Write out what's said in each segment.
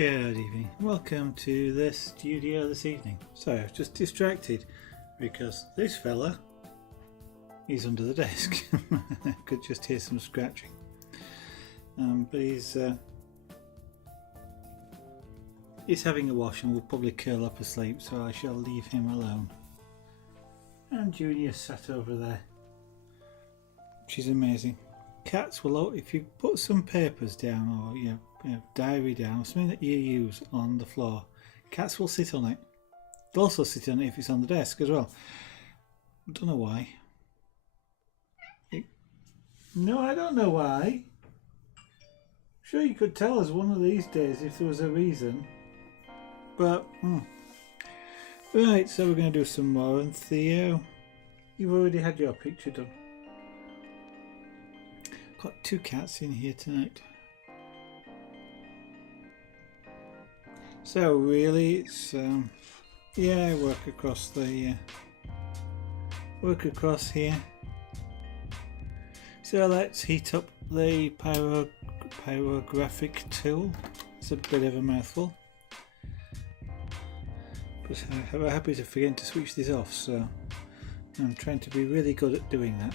Good evening. Welcome to the studio this evening. Sorry, I was just distracted because this fella, he's under the desk. I could just hear some scratching. But he's having a wash and will probably curl up asleep, so I shall leave him alone. And Junior sat over there. She's amazing. Cats will, if you put some papers down or diary down, something that you use on the floor, cats will sit on it. They'll also sit on it if it's on the desk as well. I don't know why. No, I don't know why. Sure, you could tell us one of these days if there was a reason. But, Right, so we're going to do some more. And Theo, you've already had your picture done. Got two cats in here tonight. So really, it's work across here. So let's heat up the Pyrographic tool. It's a bit of a mouthful, but I'm happy to forget to switch this off. So I'm trying to be really good at doing that.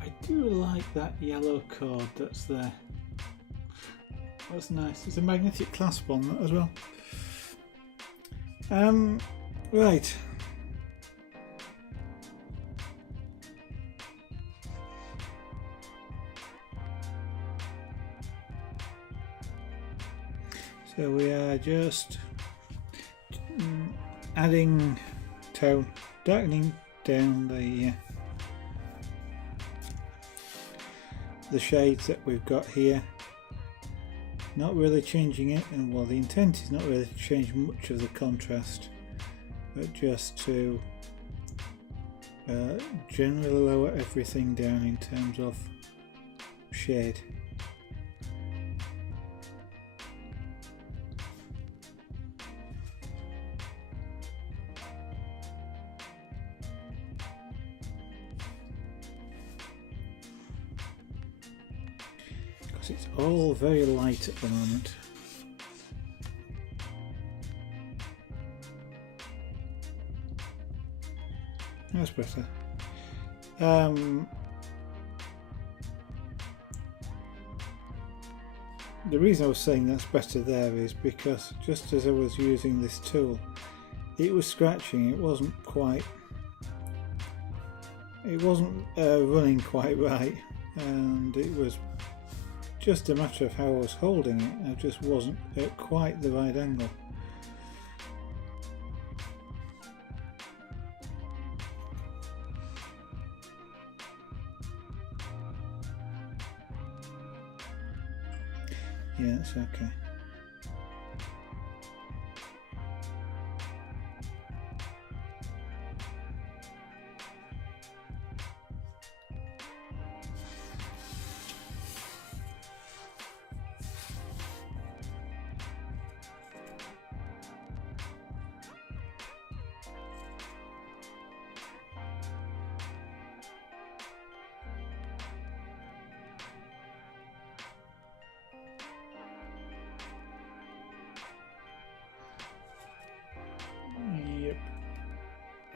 I do like that yellow cord that's there. That's nice. There's a magnetic clasp on that as well. Right. So we are just adding tone, darkening down the shades that we've got here. Not really changing it, and well, the intent is not really to change much of the contrast, but just to generally lower everything down in terms of shade. It's all very light at the moment. That's better. The reason I was saying that's better there is because just as I was using this tool, it was scratching. It wasn't running quite right, and it was just a matter of how I was holding it. I just wasn't at quite the right angle. Yeah, that's okay.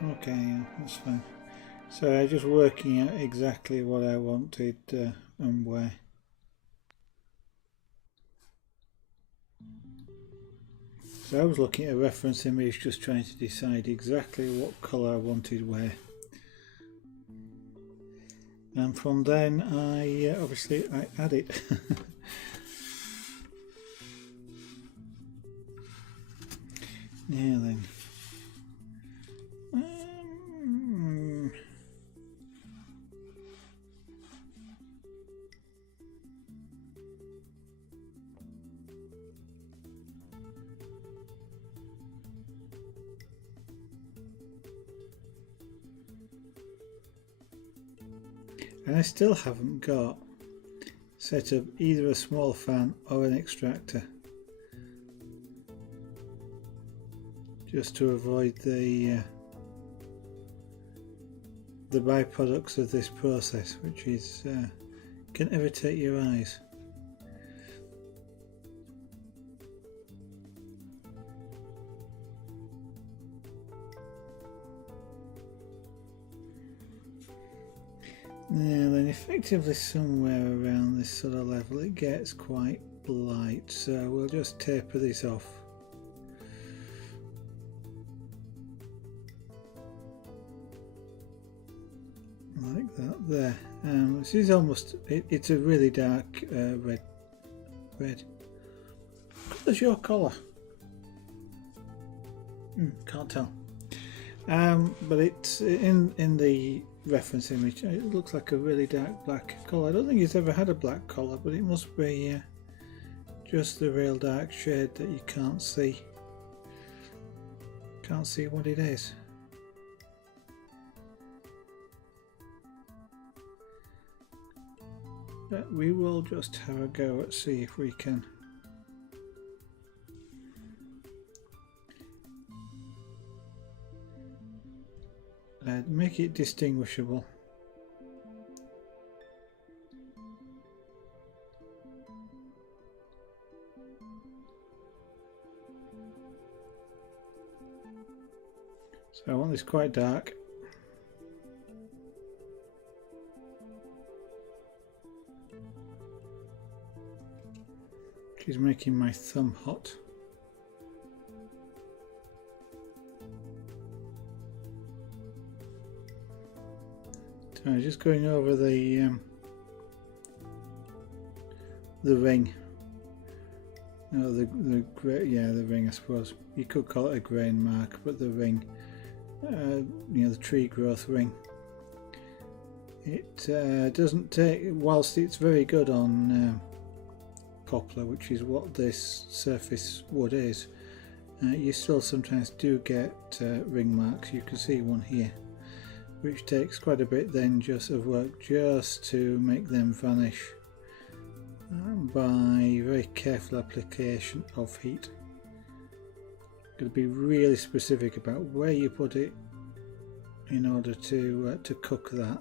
Okay, yeah, that's fine. So I'm just working out exactly what I wanted and where. So I was looking at a reference image, just trying to decide exactly what colour I wanted where. And from then I add it. Now then. And I still haven't got set up either a small fan or an extractor, just to avoid the byproducts of this process, which is can irritate your eyes. Now then, effectively somewhere around this sort of level it gets quite light, so we'll just taper this off. Like that there. This is almost, it's a really dark red. What colour's your collar? Can't tell. But it's in the reference image. It looks like a really dark black collar. I don't think he's ever had a black collar, but it must be just the real dark shade that you can't see. Can't see what it is. But we will just have a go at see if we can make it distinguishable. So I want this quite dark. She's making my thumb hot. So I'm just going over the ring. No, the ring. I suppose you could call it a grain mark, but the ring, you know, the tree growth ring. It doesn't take, whilst it's very good on poplar, which is what this surface wood is, you still sometimes do get ring marks. You can see one here, which takes quite a bit then just of work just to make them vanish by very careful application of heat. Got to be really specific about where you put it in order to cook that.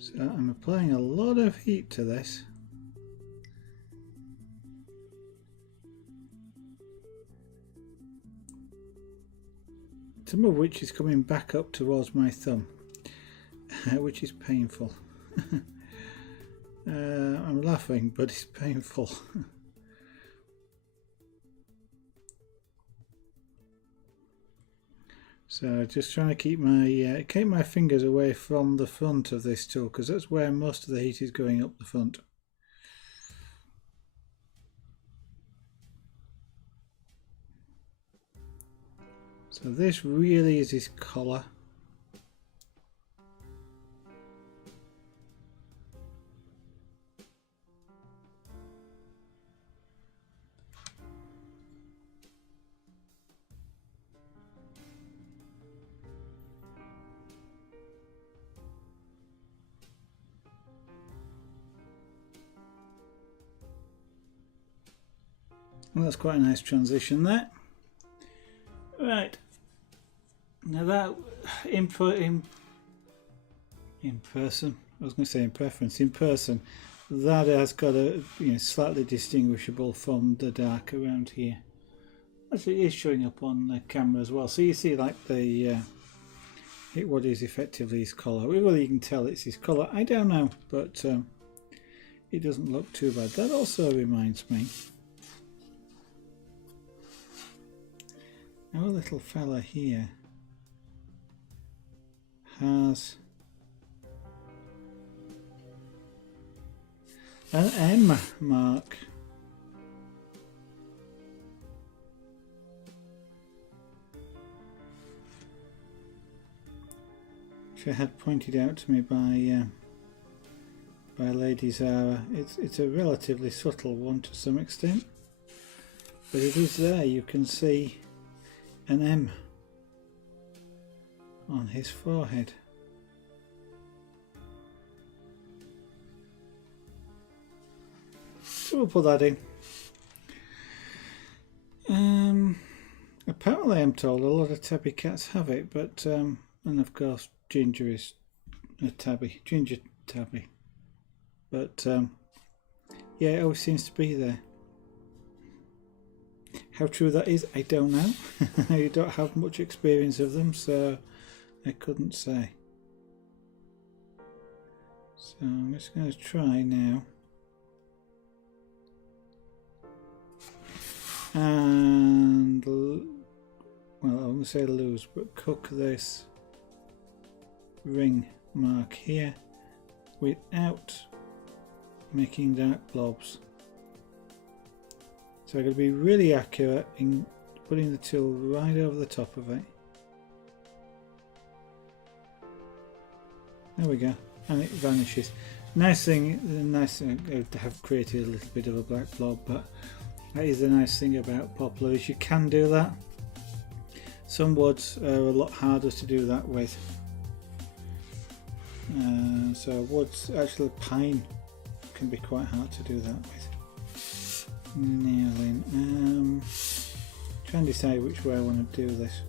So I'm applying a lot of heat to this. Some of which is coming back up towards my thumb, which is painful. I'm laughing, but it's painful. So just trying to keep my fingers away from the front of this tool, because that's where most of the heat is going, up the front. So this really is his collar. Well, that's quite a nice transition there. Right, now that in person, I was going to say in preference, in person, that has got a, you know, slightly distinguishable from the dark around here. Actually, it is showing up on the camera as well. So you see, like the what is effectively his collar. Whether you can tell it's his collar, I don't know, but it doesn't look too bad. That also reminds me. Our little fella here has an M mark. Which I had pointed out to me by Lady Zara. It's a relatively subtle one to some extent, but it is there. You can see an M on his forehead. so we'll put that in. Apparently I'm told a lot of tabby cats have it, but and of course Ginger is a tabby, Ginger tabby, but yeah, it always seems to be there. How true that is, I don't know. I don't have much experience of them, so I couldn't say. So I'm just going to try now. And, well, I won't say lose, but cook this ring mark here without making dark blobs. So I'm going to be really accurate in putting the tool right over the top of it. There we go, and it vanishes. Nice thing to have created a little bit of a black blob, but that is the nice thing about poplar, is you can do that. Some woods are a lot harder to do that with. So woods, actually pine can be quite hard to do that with. Now then, try and decide which way I want to do this.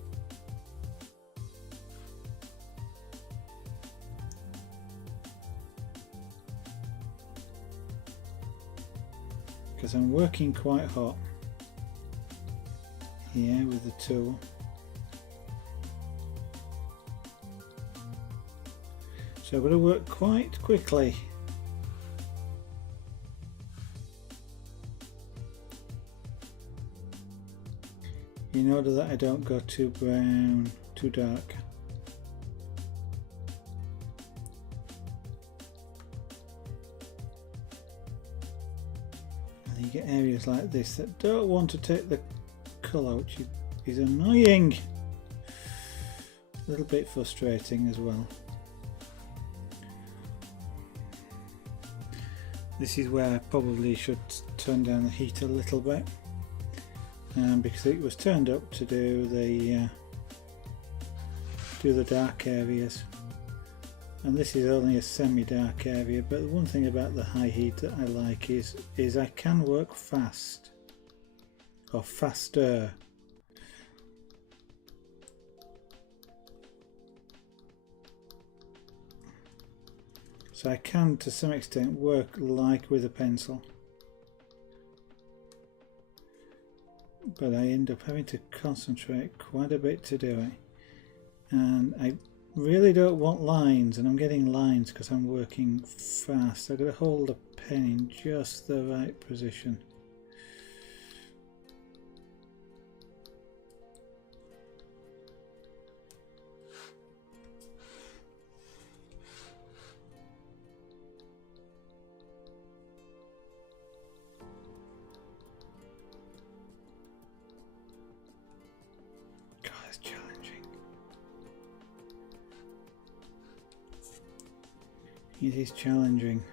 Because I'm working quite hot here with the tool. So I've got to work quite quickly. In order that I don't go too brown, too dark. And you get areas like this that don't want to take the colour, which is annoying. A little bit frustrating as well. This is where I probably should turn down the heat a little bit. Because it was turned up to do the dark areas, and this is only a semi-dark area. But the one thing about the high heat that I like is I can work fast, or faster. So I can, to some extent, work like with a pencil. But I end up having to concentrate quite a bit to do it, and I really don't want lines, and I'm getting lines because I'm working fast. I've got to hold the pen in just the right position. It is challenging.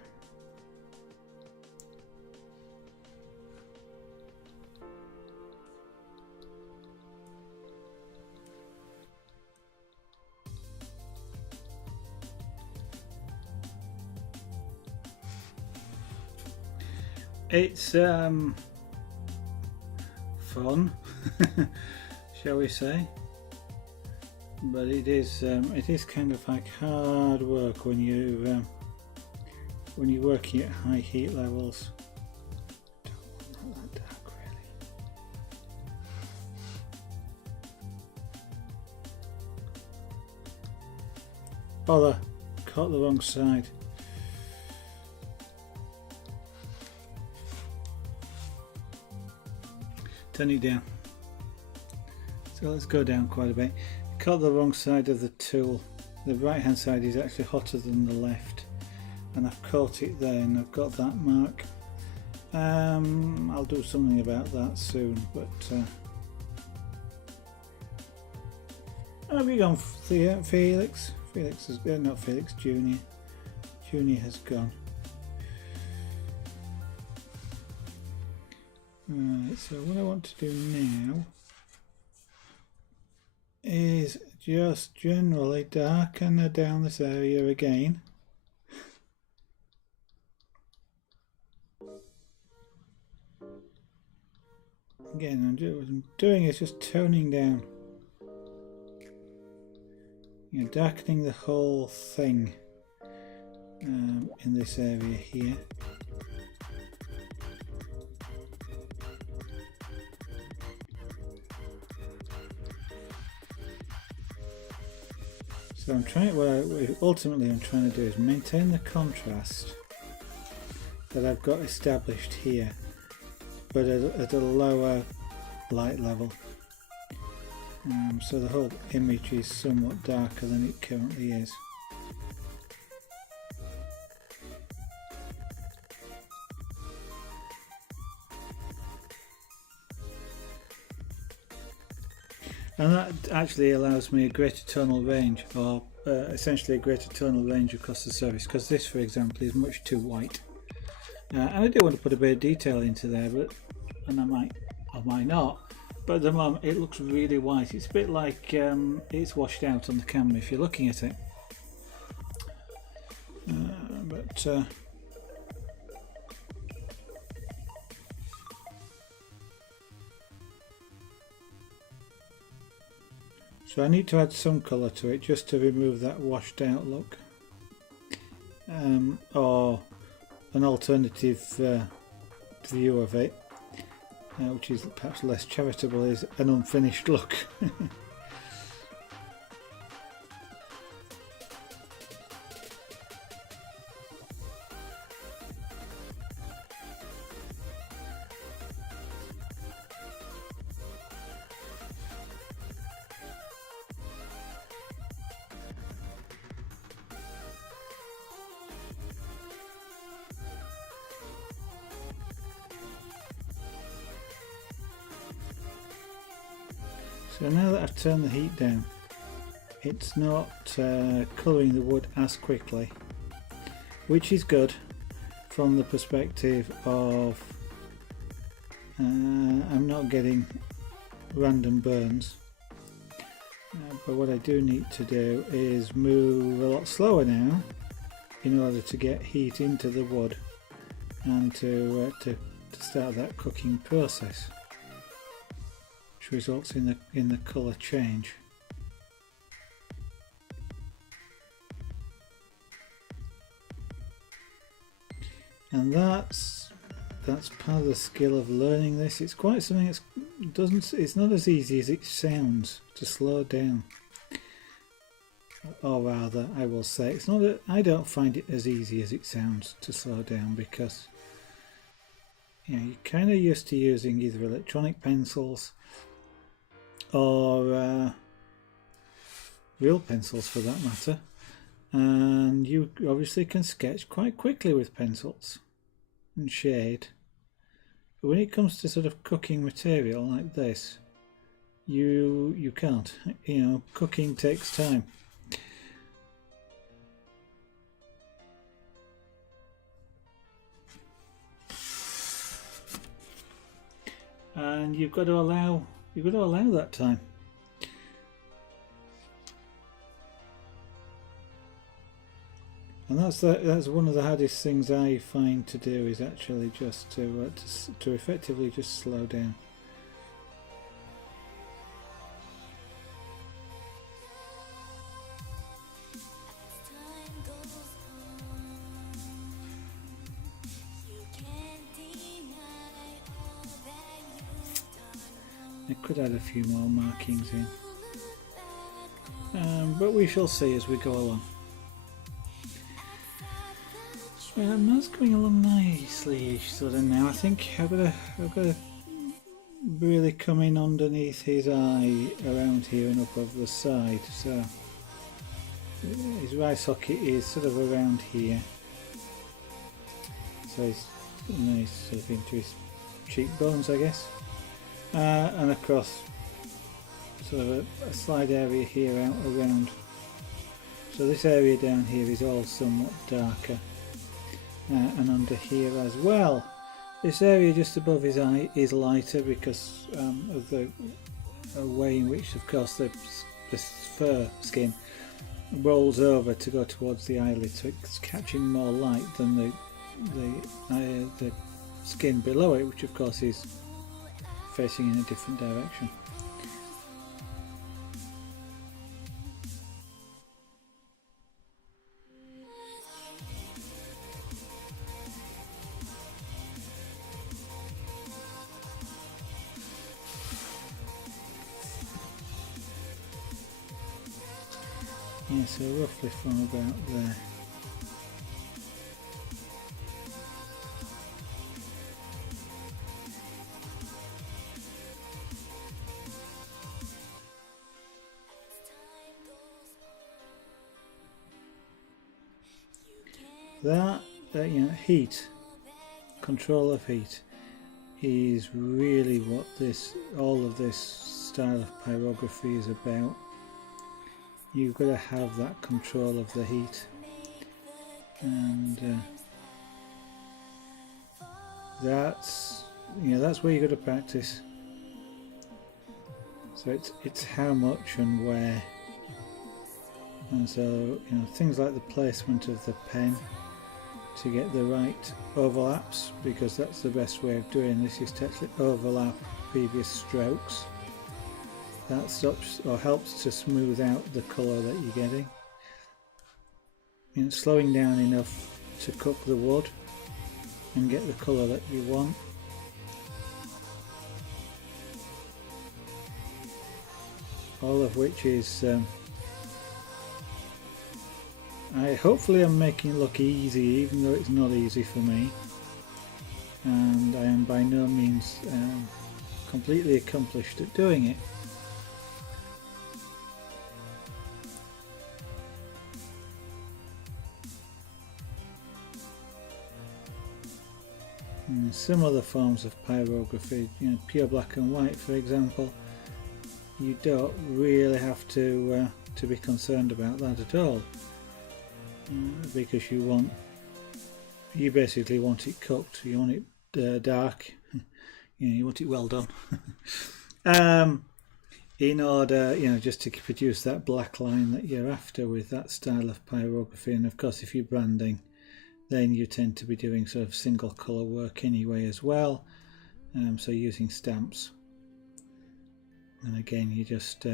It's fun, shall we say? But it is kind of like hard work when you're working at high heat levels. Don't want that dark, really. Bother, caught the wrong side. Turn it down. So let's go down quite a bit. Caught the wrong side of the tool. The right hand side is actually hotter than the left, and I've caught it there, and I've got that mark. I'll do something about that soon, but have you gone, Theo? Felix? Felix has gone, not Felix, Junior. Junior has gone. Right, so what I want to do now is just generally darken down this area again. Again, what I'm doing is just toning down, darkening the whole thing in this area here. So I'm trying, ultimately I'm trying to do is maintain the contrast that I've got established here, but at a lower light level. So the whole image is somewhat darker than it currently is. And that actually allows me a greater tonal range, or essentially a greater tonal range across the surface, because this, for example, is much too white. And I do want to put a bit of detail into there, and I might not. But at the moment, it looks really white. It's a bit like it's washed out on the camera if you're looking at it. So I need to add some colour to it just to remove that washed out look. Or an alternative view of it, which is perhaps less charitable, is an unfinished look. So now that I've turned the heat down, it's not colouring the wood as quickly, which is good from the perspective of I'm not getting random burns. But what I do need to do is move a lot slower now in order to get heat into the wood and to start that cooking process, which results in the colour change. And that's part of the skill of learning this. It's quite something it's not as easy as it sounds to slow down. Or rather, I will say, it's not I don't find it as easy as it sounds to slow down, because you're kind of used to using either electronic pencils or real pencils for that matter, and you obviously can sketch quite quickly with pencils and shade, but when it comes to sort of cooking material like this, you can't. Cooking takes time. And you've got to allow that time. And that's one of the hardest things I find to do, is actually just to effectively just slow down. I could add a few more markings in, but we shall see as we go along. That's going along nicely-ish sort of now. I think I've got to really come in underneath his eye around here and up over the side. So his eye socket is sort of around here. So he's sort of into his cheekbones, I guess. And across sort of a slight area here out around. So this area down here is all somewhat darker. And under here as well. This area just above his eye is lighter because of the way in which, of course, the fur skin rolls over to go towards the eyelid, so it's catching more light than the skin below it, which of course is facing in a different direction. Yeah, so roughly from about there. That you know, heat, control of heat, is really what all of this style of pyrography is about. You've got to have that control of the heat, and that's where you've got to practice. So it's how much and where, and so things like the placement of the pen to get the right overlaps, because that's the best way of doing this, is to actually overlap previous strokes. That stops or helps to smooth out the colour that you're getting. Slowing down enough to cook the wood and get the colour that you want. All of which is hopefully I'm making it look easy, even though it's not easy for me, and I am by no means completely accomplished at doing it. And some other forms of pyrography, pure black and white for example, you don't really have to be concerned about that at all. Because you basically want it cooked, you want it dark, you want it well done, in order just to produce that black line that you're after with that style of pyrography. And of course, if you're branding, then you tend to be doing sort of single colour work anyway as well, so using stamps. And again, you just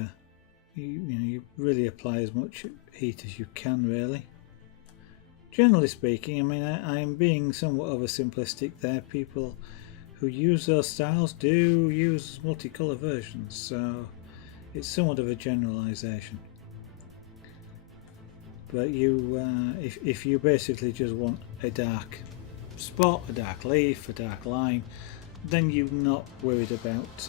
you really apply as much heat as you can, really. Generally speaking, I mean, I am being somewhat oversimplistic there. People who use those styles do use multicolour versions, so it's somewhat of a generalisation. But if you basically just want a dark spot, a dark leaf, a dark line, then you're not worried about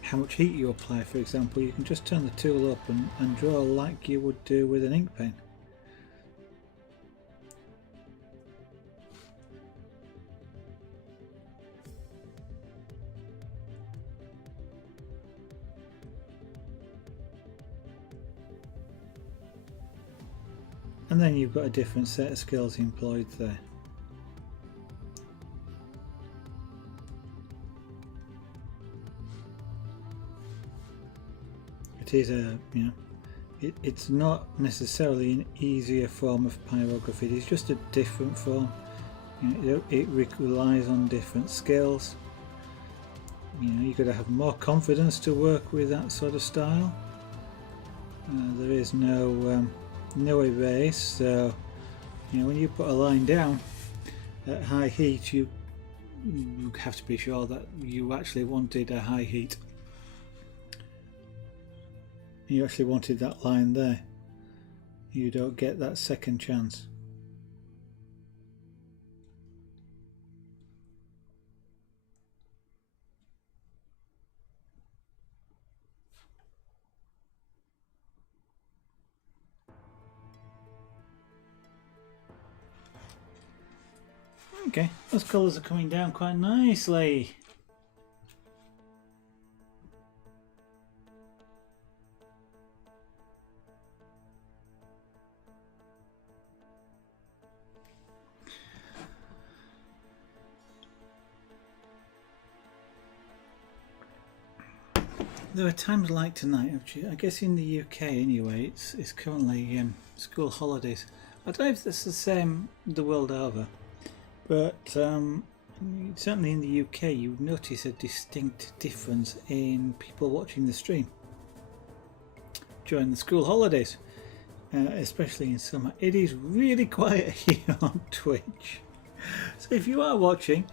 how much heat you apply. For example, you can just turn the tool up and draw like you would do with an ink pen. And then you've got a different set of skills employed there. It is it's not necessarily an easier form of pyrography. It is just a different form. It relies on different skills. You've got to have more confidence to work with that sort of style. There is no erase, so when you put a line down at high heat, you have to be sure that you actually wanted a high heat. You actually wanted that line there. You don't get that second chance. Okay, those colours are coming down quite nicely. There are times like tonight, I guess in the UK anyway, it's currently school holidays. I don't know if it's the same the world over, but certainly in the UK, you notice a distinct difference in people watching the stream during the school holidays, especially in summer. It is really quiet here on Twitch. So if you are watching,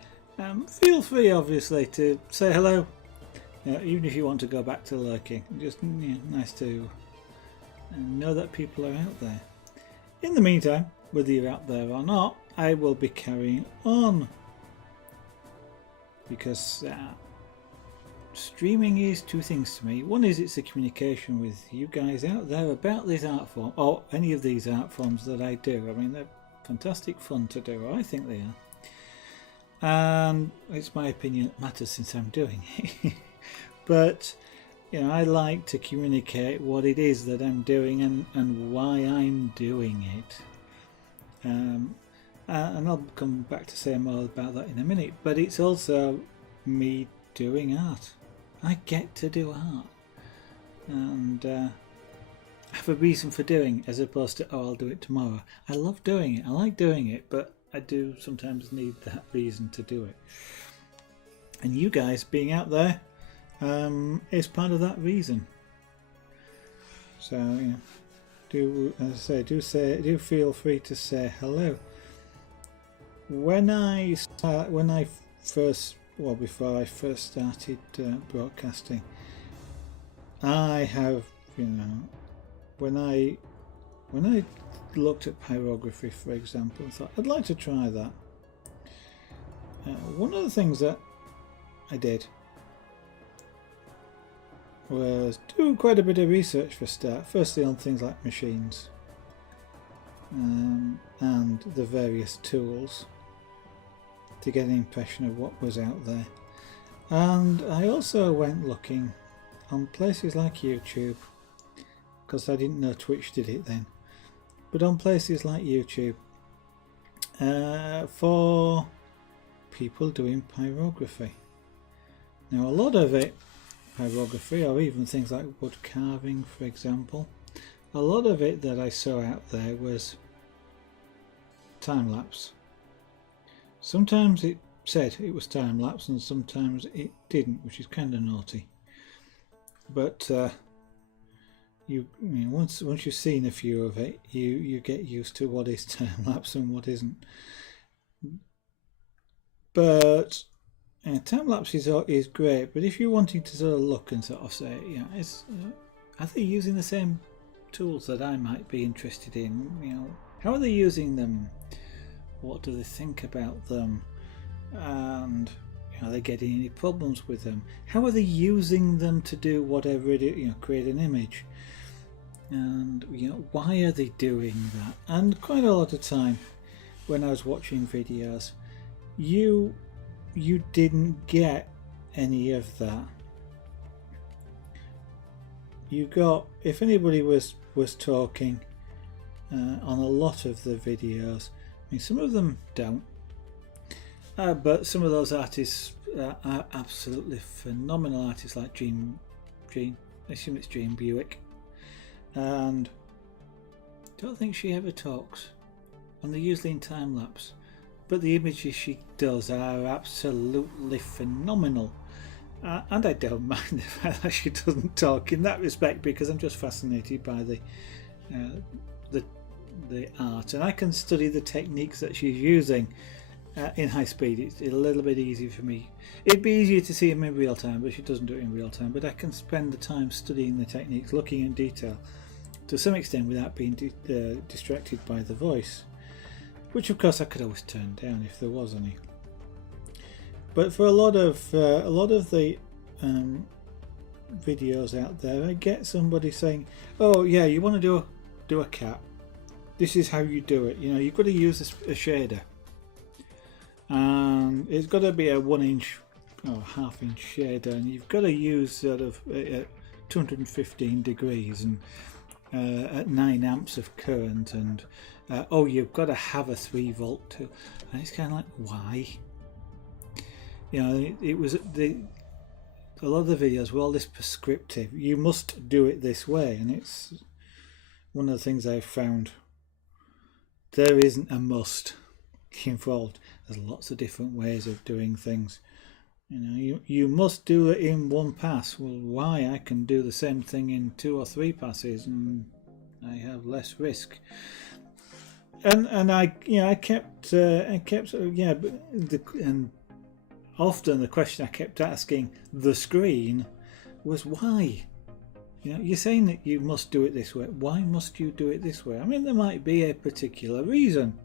feel free obviously to say hello, even if you want to go back to lurking. Just nice to know that people are out there. In the meantime, whether you're out there or not, I will be carrying on, because streaming is two things to me. One is it's a communication with you guys out there about this art form, or any of these art forms that I do. I mean, they're fantastic fun to do, I think they are. And it's my opinion that matters since I'm doing it. But I like to communicate what it is that I'm doing and why I'm doing it. And I'll come back to say more about that in a minute. But it's also me doing art. I get to do art, and have a reason for doing it, as opposed to, I'll do it tomorrow. I love doing it. I like doing it, but I do sometimes need that reason to do it. And you guys being out there is part of that reason. So do, as I say, do feel free to say hello. Before I first started broadcasting, I have, when I looked at pyrography, for example, I thought I'd like to try that. One of the things that I did was do quite a bit of research for a start, firstly on things like machines and the various tools, to get an impression of what was out there. And I also went looking on places like YouTube, because I didn't know Twitch did it then, but on places like YouTube for people doing pyrography. Now a lot of it, pyrography, or even things like wood carving for example, a lot of it that I saw out there was time-lapse. Sometimes it said it was time-lapse and sometimes it didn't, which is kind of naughty. But once you've seen a few of it, you get used to what is time-lapse and what isn't. But time-lapse is great, but if you're wanting to sort of look and sort of say, are they using the same tools that I might be interested in? How are they using them? What do they think about them? And are they getting any problems with them? How are they using them to do whatever it is, create an image? And why are they doing that? And quite a lot of time when I was watching videos, you didn't get any of that. You got, if anybody was talking on a lot of the videos, some of them don't, but some of those artists are absolutely phenomenal artists, like Jean, I assume it's Jean Buick, and I don't think she ever talks, and they're usually in time lapse, but the images she does are absolutely phenomenal. And I don't mind the fact that she doesn't talk in that respect, because I'm just fascinated by the art, and I can study the techniques that she's using in high speed. It's a little bit easy for me. It'd be easier to see them in real time, but she doesn't do it in real time. But I can spend the time studying the techniques, looking in detail to some extent without being distracted by the voice, which of course I could always turn down if there was any. But for a lot of the videos out there, I get somebody saying, "Oh yeah, you want to do a cat? This is how you do it. You've got to use a shader, and it's got to be a 1 inch or ½ inch shader, and you've got to use sort of 215 degrees and at 9 amps of current, and you've got to have a 3 volt too." And it's kind of like, why? It was a lot of the videos were all this prescriptive. You must do it this way, and it's one of the things I've found. There isn't a must involved. There's lots of different ways of doing things. You know, you must do it in one pass. Well, why? I can do the same thing in 2 or 3 passes, and I have less risk. And I kept and often the question I kept asking the screen was why. You know, you're saying that you must do it this way. Why must you do it this way? I mean, there might be a particular reason.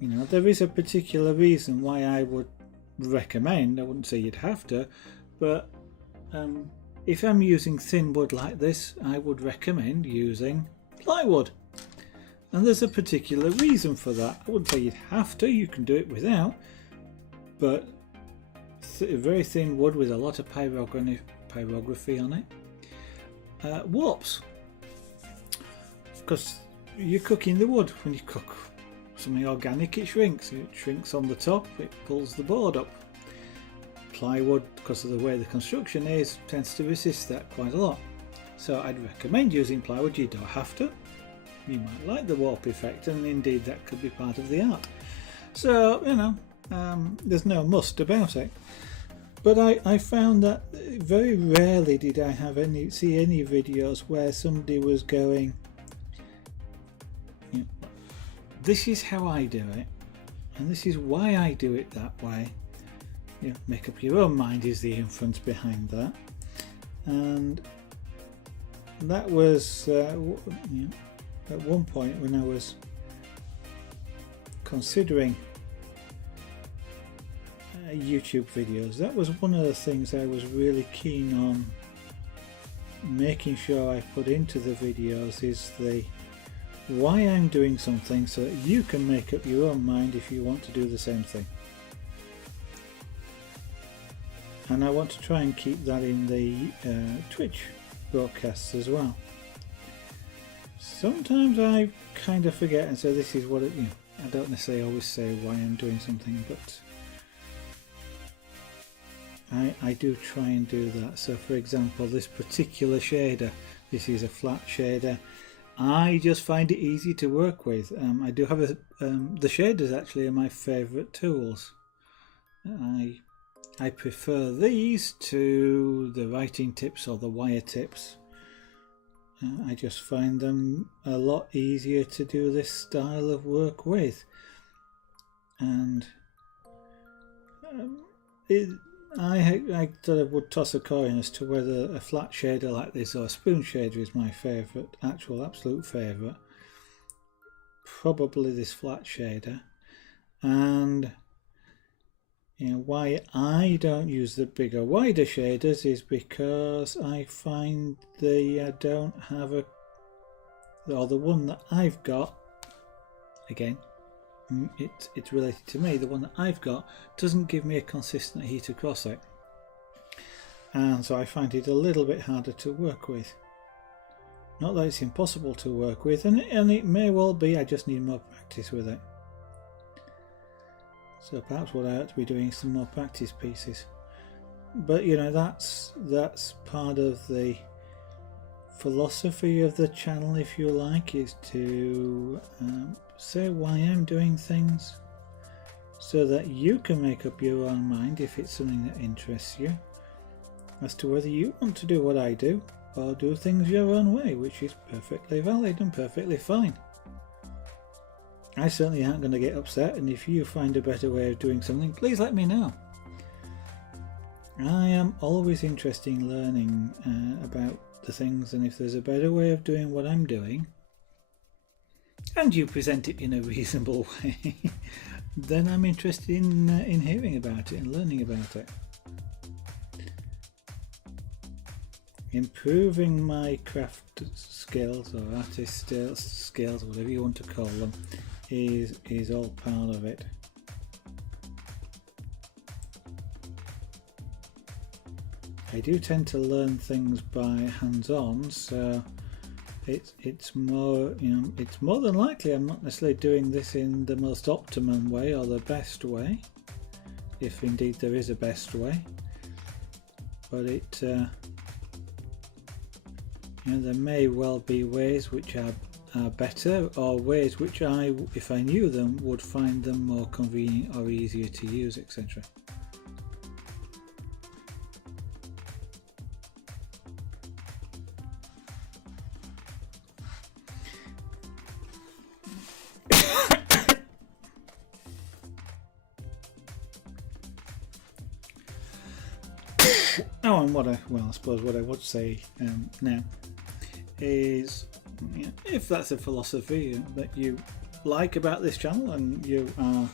You know, there is a particular reason why I would recommend, I wouldn't say you'd have to, but if I'm using thin wood like this, I would recommend using plywood. And there's a particular reason for that. I wouldn't say you'd have to, you can do it without, but very thin wood with a lot of pyrography on it warps. Because you're cooking the wood. When you cook something organic, it shrinks on the top, it pulls the board up. Plywood, because of the way the construction is, tends to resist that quite a lot. So I'd recommend using plywood. You don't have to. You might like the warp effect, and indeed that could be part of the art. So, you know, there's no must about it. But I found that very rarely did I see any videos where somebody was going, you know, this is how I do it, and this is why I do it that way. You know, make up your own mind is the inference behind that. And that was you know, at one point when I was considering YouTube videos, that was one of the things I was really keen on making sure I put into the videos, is the why I'm doing something, so that you can make up your own mind if you want to do the same thing. And I want to try and keep that in the Twitch broadcasts as well. Sometimes I kind of forget and say this is what it, you know, I don't necessarily always say why I'm doing something, but I do try and do that. So for example, this particular shader, this is a flat shader. I just find it easy to work with. I do have the shaders actually are my favourite tools. I prefer these to the writing tips or the wire tips. I just find them a lot easier to do this style of work with. And I sort of would toss a coin as to whether a flat shader like this or a spoon shader is my favourite, absolute favourite. Probably this flat shader. And you know, why I don't use the bigger, wider shaders is because I find they don't have or the one that I've got, again, it's related to me, the one that I've got doesn't give me a consistent heat across it, and so I find it a little bit harder to work with. Not that it's impossible to work with, and it may well be, I just need more practice with it. So perhaps what I ought to be doing is some more practice pieces. But you know, that's part of the philosophy of the channel, if you like, is to say why I'm doing things, so that you can make up your own mind if it's something that interests you, as to whether you want to do what I do or do things your own way, which is perfectly valid and perfectly fine. I certainly aren't going to get upset, and if you find a better way of doing something, please let me know. I am always interested in learning about the things, and if there's a better way of doing what I'm doing, and you present it in a reasonable way, then I'm interested in hearing about it and learning about it. Improving my craft skills or artist skills, whatever you want to call them, is all part of it. I do tend to learn things by hands-on, so it's more, you know, it's more than likely I'm not necessarily doing this in the most optimum way or the best way, if indeed there is a best way, but you know, there may well be ways which are are better, or ways which I, if I knew them, would find them more convenient or easier to use, etc. Oh, and I suppose what I would say now is, if that's a philosophy that you like about this channel and you are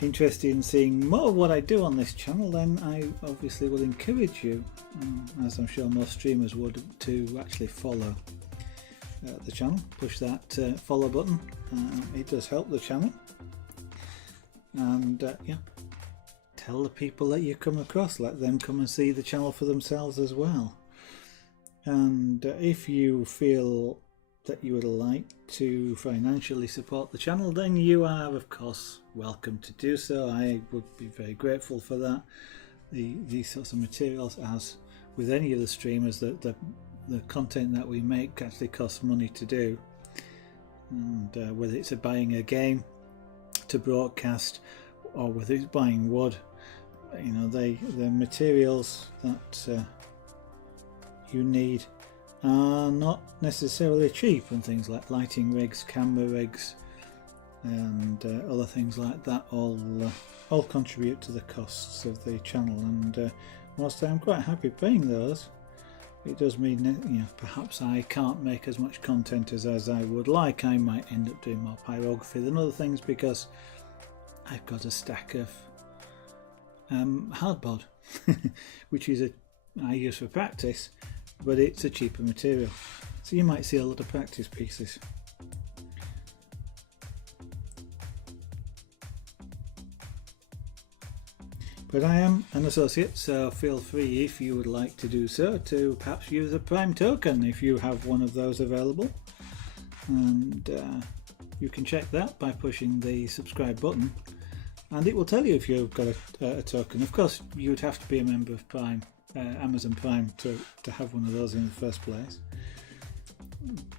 interested in seeing more of what I do on this channel, then I obviously will encourage you, as I'm sure most streamers would, to actually follow the channel. Push that follow button. It does help the channel. And tell the people that you come across, let them come and see the channel for themselves as well. And if you feel that you would like to financially support the channel, then you are of course welcome to do so. I would be very grateful for that. These sorts of materials, as with any of the streamers, the content that we make actually costs money to do, and whether it's buying a game to broadcast or whether it's buying wood, the materials that you need are not necessarily cheap, and things like lighting rigs, camera rigs, and other things like that all contribute to the costs of the channel. And whilst I'm quite happy paying those, it does mean perhaps I can't make as much content as I would like. I might end up doing more pyrography than other things because I've got a stack of hardboard which is I use for practice, but it's a cheaper material, so you might see a lot of practice pieces. But I am an associate, so feel free, if you would like to do so, to perhaps use a Prime token if you have one of those available, and you can check that by pushing the subscribe button, and it will tell you if you've got a token. Of course, you would have to be a member of Prime, Amazon Prime, to have one of those in the first place.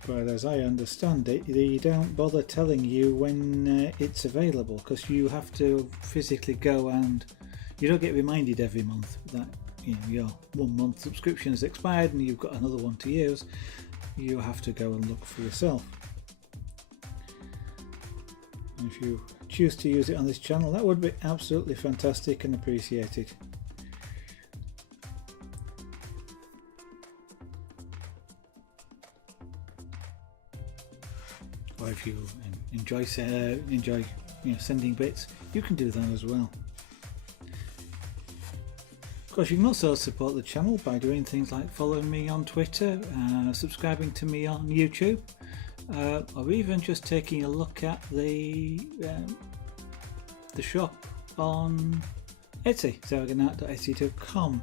But as I understand it, they don't bother telling you when it's available, because you have to physically go, and you don't get reminded every month that your 1 month subscription has expired and you've got another one to use. You have to go and look for yourself. If you choose to use it on this channel, that would be absolutely fantastic and appreciated. Or if you enjoy sending bits, you can do that as well. Of course, you can also support the channel by doing things like following me on Twitter, subscribing to me on YouTube, or even just taking a look at the shop on Etsy, sarahganart.etsy.com,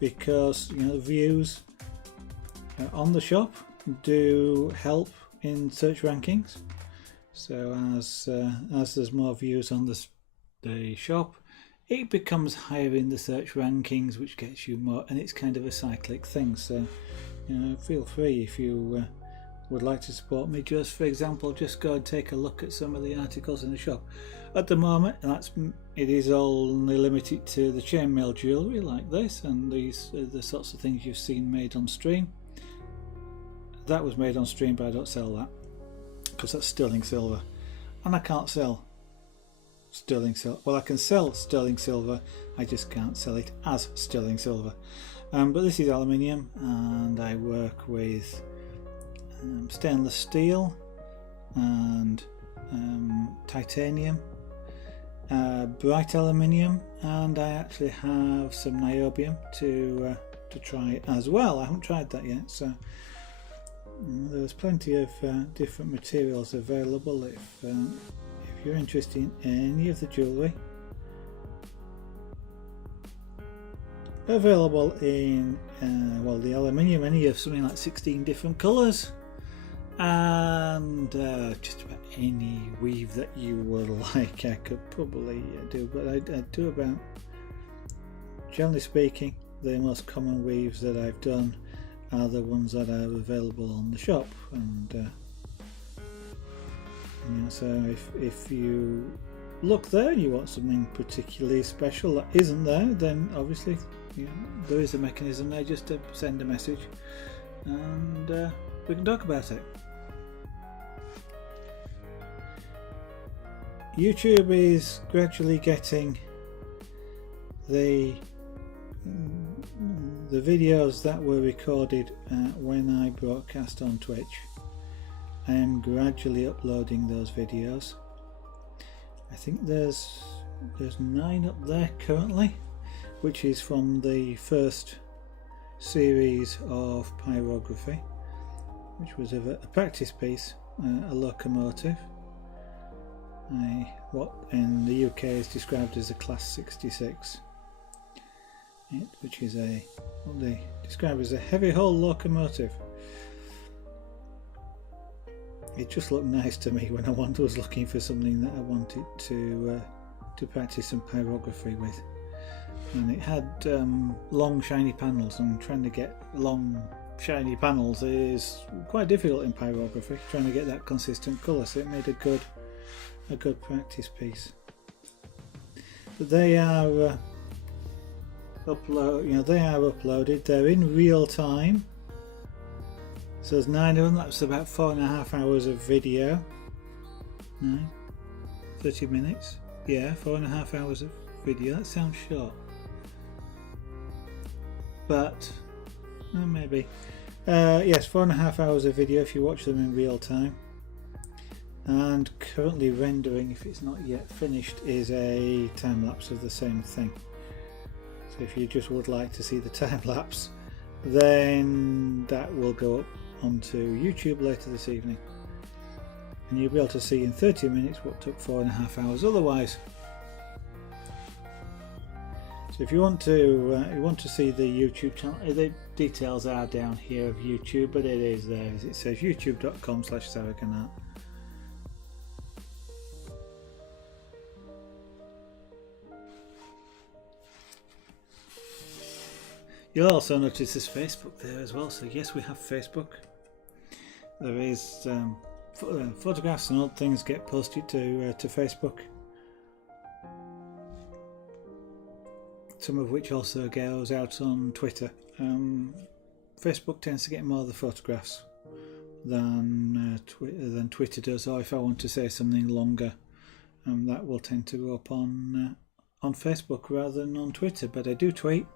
because the views on the shop do help in search rankings. So as there's more views on the shop, it becomes higher in the search rankings, which gets you more, and it's kind of a cyclic thing. So feel free, if you would like to support me, just for example, just go and take a look at some of the articles in the shop. At the moment, it is only limited to the chainmail jewellery like this, and these are the sorts of things you've seen made on stream. That was made on stream, but I don't sell that because that's sterling silver, and I can't sell sterling silver. Well, I can sell sterling silver, I just can't sell it as sterling silver. But this is aluminium, and I work with stainless steel and titanium, bright aluminium, and I actually have some niobium to try as well. I haven't tried that yet, so there's plenty of different materials available if you're interested in any of the jewellery. Available in the aluminium, any of something like 16 different colours, and just about any weave that you would like. I could probably do, but I do about, generally speaking, the most common weaves that I've done are the ones that are available on the shop, and so if you look there and you want something particularly special that isn't there, then obviously there is a mechanism there just to send a message, and we can talk about it. YouTube is gradually getting the videos that were recorded when I broadcast on Twitch. I am gradually uploading those videos. I think there's 9 up there currently, which is from the first series of Pyrography, which was a practice piece, a locomotive, what in the UK is described as a Class 66, which is what they describe as a heavy hull locomotive. It just looked nice to me when I was looking for something that I wanted to practice some pyrography with, and it had long shiny panels, and trying to get long shiny panels is quite difficult in pyrography, trying to get that consistent colour, so it made a good practice piece. But they are uploaded. They're in real time. So there's 9 of them. That's about 4.5 hours of video. 30 minutes. Yeah, 4.5 hours of video. That sounds short, but maybe. Yes, 4.5 hours of video if you watch them in real time. And currently rendering, if it's not yet finished, is a time lapse of the same thing. So if you just would like to see the time lapse, then that will go up onto YouTube later this evening, and you'll be able to see in 30 minutes what took 4.5 hours otherwise. So if you want to see the YouTube channel, the details are down here of YouTube, but it is there, as it says, youtube.com/Sarahganart. You'll also notice there's Facebook there as well, so yes, we have Facebook. There is photographs and old things get posted to Facebook, some of which also goes out on Twitter. Facebook tends to get more of the photographs than Twitter does, or if I want to say something longer, that will tend to go up on Facebook rather than on Twitter. But I do tweet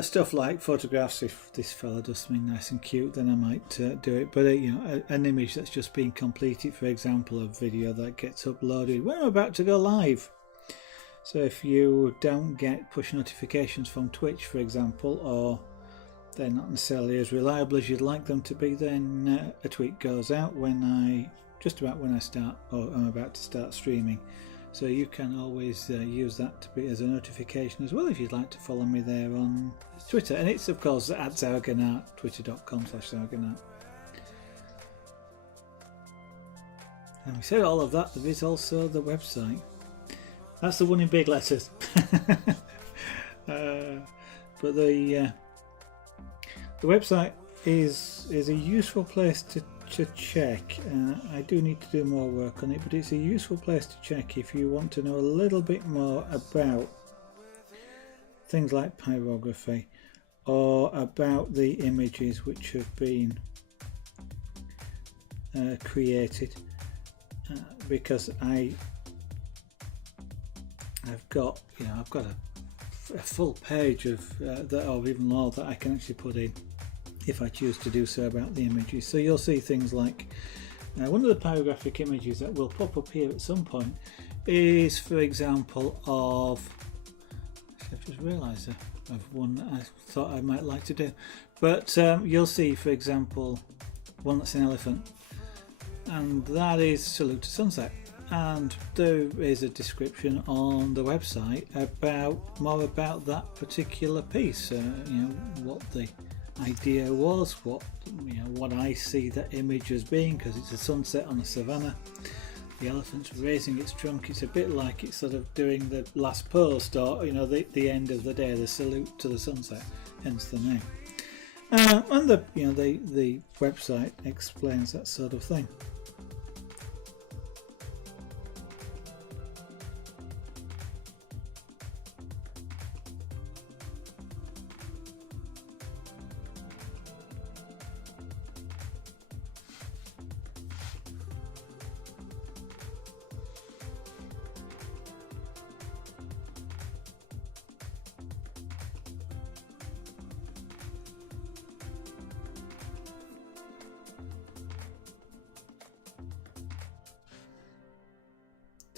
stuff like photographs. If this fella does something nice and cute, then I might do it. But an image that's just been completed, for example, a video that gets uploaded when I'm about to go live. So if you don't get push notifications from Twitch, for example, or they're not necessarily as reliable as you'd like them to be, then a tweet goes out just about when I start, or I'm about to start streaming. So you can always use that to be as a notification as well if you'd like to follow me there on Twitter. And it's of course at Sarahganart, twitter.com/Sarahganart. And we said all of that, there is also the website. That's the one in big letters. But the website is a useful place to check. I do need to do more work on it, but it's a useful place to check if you want to know a little bit more about things like pyrography, or about the images which have been created, because I've got a full page of that, or even more, that I can actually put in if I choose to do so about the images. So you'll see things like one of the pyrographic images that will pop up here at some point is, for example, I've just realised of one that I thought I might like to do, but you'll see, for example, one that's an elephant, and that is Salute to Sunset. And there is a description on the website more about that particular piece. What the idea was, what I see that image as being, because it's a sunset on a savannah. The elephant's raising its trunk. It's a bit like it's sort of doing the last post, or the end of the day, the salute to the sunset, hence the name. And the website explains that sort of thing.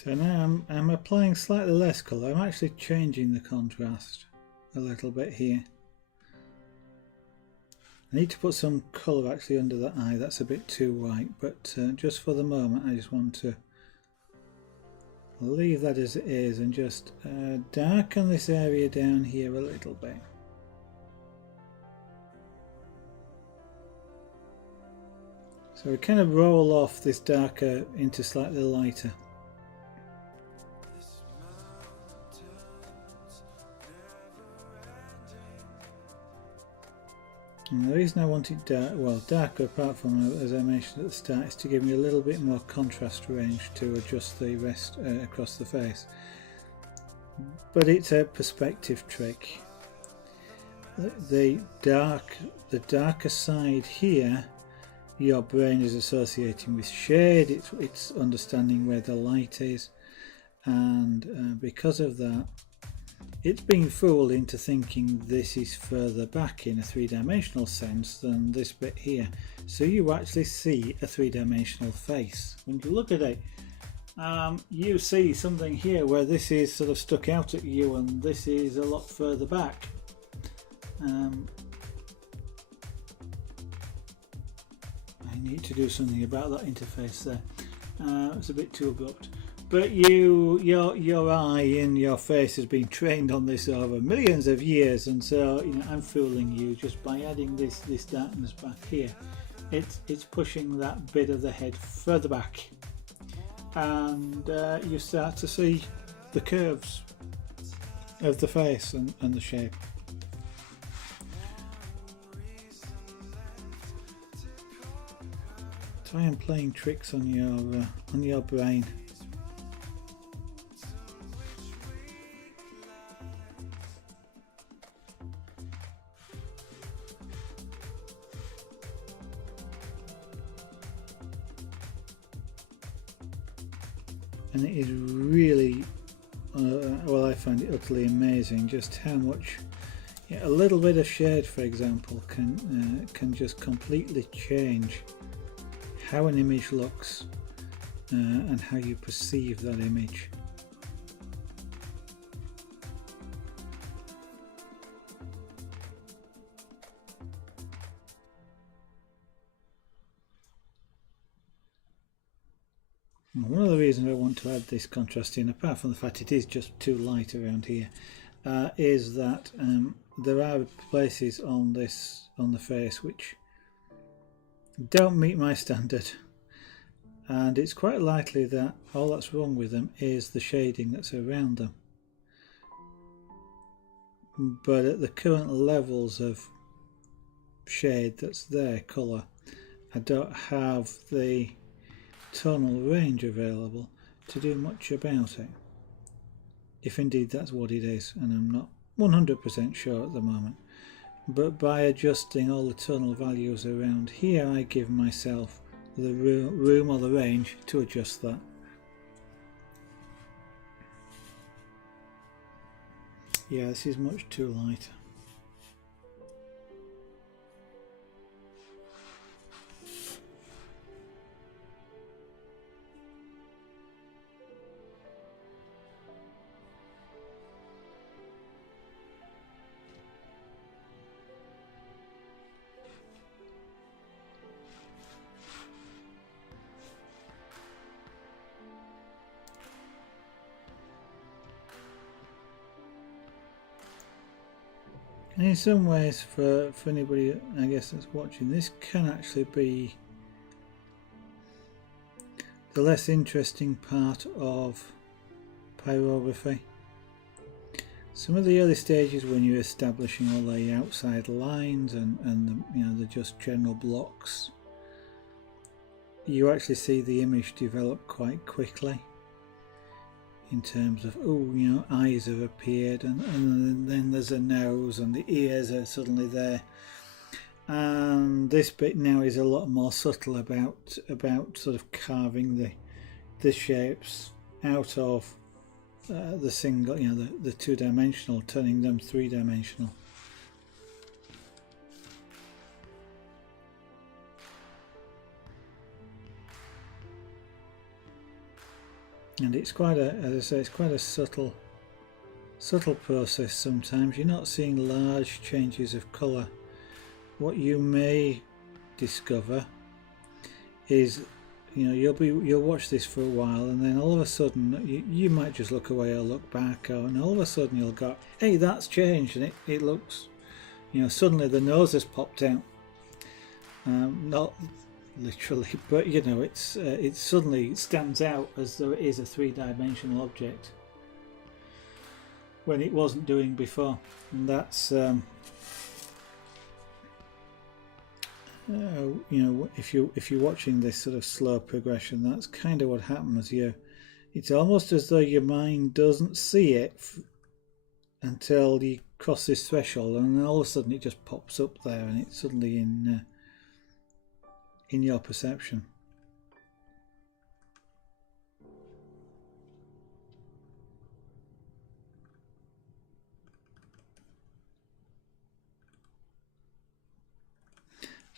So now I'm applying slightly less colour. I'm actually changing the contrast a little bit here. I need to put some colour actually under the eye. That's a bit too white, but just for the moment I just want to leave that as it is and just darken this area down here a little bit. So we kind of roll off this darker into slightly lighter. And the reason I want it darker, apart from, as I mentioned at the start, is to give me a little bit more contrast range to adjust the rest across the face. But it's a perspective trick. The darker side here, your brain is associating with shade. It's understanding where the light is, and because of that, it's being fooled into thinking this is further back in a three-dimensional sense than this bit here. So you actually see a three-dimensional face. When you look at it, you see something here where this is sort of stuck out at you and this is a lot further back. I need to do something about that interface there. It's a bit too abrupt. But your eye and your face has been trained on this over millions of years, and so I'm fooling you just by adding this darkness back here. It's pushing that bit of the head further back, and you start to see the curves of the face and the shape. Try and playing tricks on your brain. And it is really, well, I find it utterly amazing just how much, a little bit of shade, for example, can just completely change how an image looks and how you perceive that image. One of the reasons I want to add this contrast in, apart from the fact it is just too light around here, is that there are places on the face which don't meet my standard, and it's quite likely that all that's wrong with them is the shading that's around them. But at the current levels of shade that's there, colour, I don't have the tonal range available to do much about it, if indeed that's what it is, and I'm not 100% sure at the moment. But by adjusting all the tonal values around here, I give myself the room or the range to adjust that. Yeah, this is much too light. And in some ways, for anybody, I guess, that's watching, this can actually be the less interesting part of pyrography. Some of the early stages when you're establishing all the outside lines and the just general blocks, you actually see the image develop quite quickly in terms of, eyes have appeared, and then there's a nose and the ears are suddenly there. And this bit now is a lot more subtle about sort of carving the shapes out of the single, the two-dimensional, turning them three-dimensional. And it's quite a, as I say, it's quite a subtle process. Sometimes you're not seeing large changes of colour. What you may discover is, you'll watch this for a while, and then all of a sudden you might just look away or look back, and all of a sudden you'll go, hey, that's changed, and it looks, suddenly the nose has popped out. Not literally, but it suddenly stands out as though it is a three-dimensional object when it wasn't doing before. And that's if you're watching this sort of slow progression, that's kind of what happens here. It's almost as though your mind doesn't see it until you cross this threshold, and then all of a sudden it just pops up there, and it's suddenly in your perception.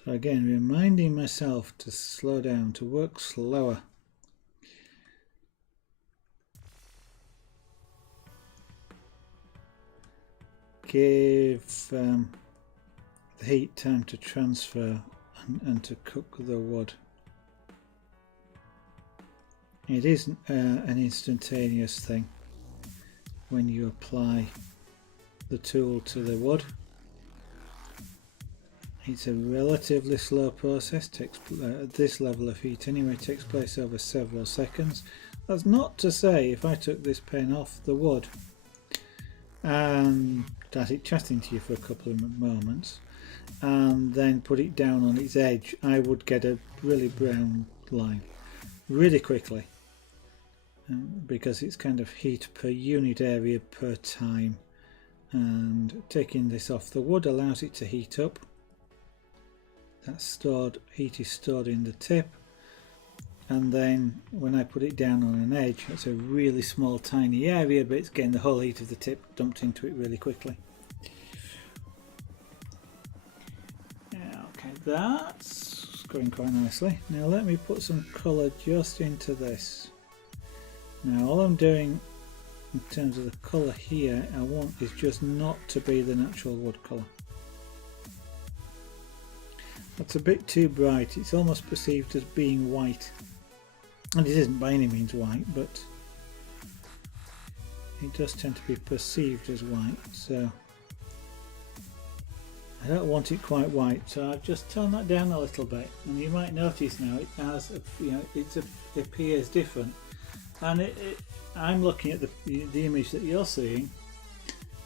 So again, reminding myself to slow down, to work slower. Give the heat time to transfer and to cook the wood. It isn't an instantaneous thing when you apply the tool to the wood. It's a relatively slow process, at this level of heat anyway, takes place over several seconds. That's not to say if I took this pen off the wood and started chatting to you for a couple of moments and then put it down on its edge, I would get a really brown line really quickly, because it's kind of heat per unit area per time, and taking this off the wood allows it to heat up. That's heat is stored in the tip, and then when I put it down on an edge, it's a really small tiny area, but it's getting the whole heat of the tip dumped into it really quickly. Okay, that's going quite nicely. Now let me put some colour just into this. Now all I'm doing in terms of the colour here, I want is just not to be the natural wood colour. That's a bit too bright. It's almost perceived as being white, and it isn't by any means white, but it does tend to be perceived as white, so I don't want it quite white, so I've just toned that down a little bit, and you might notice now it has, it appears different, and I'm looking at the image that you're seeing,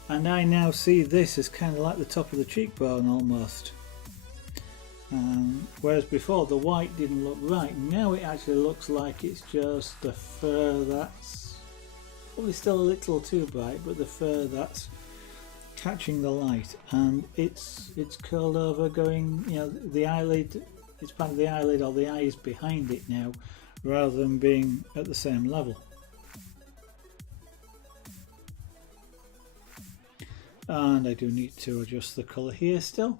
and I now see this as kind of like the top of the cheekbone almost. Whereas before the white didn't look right, now it actually looks like it's just the fur that's probably still a little too bright, but the fur that's catching the light, and it's curled over, going, the eyelid, it's part of the eyelid or the eyes behind it now, rather than being at the same level. And I do need to adjust the colour here still.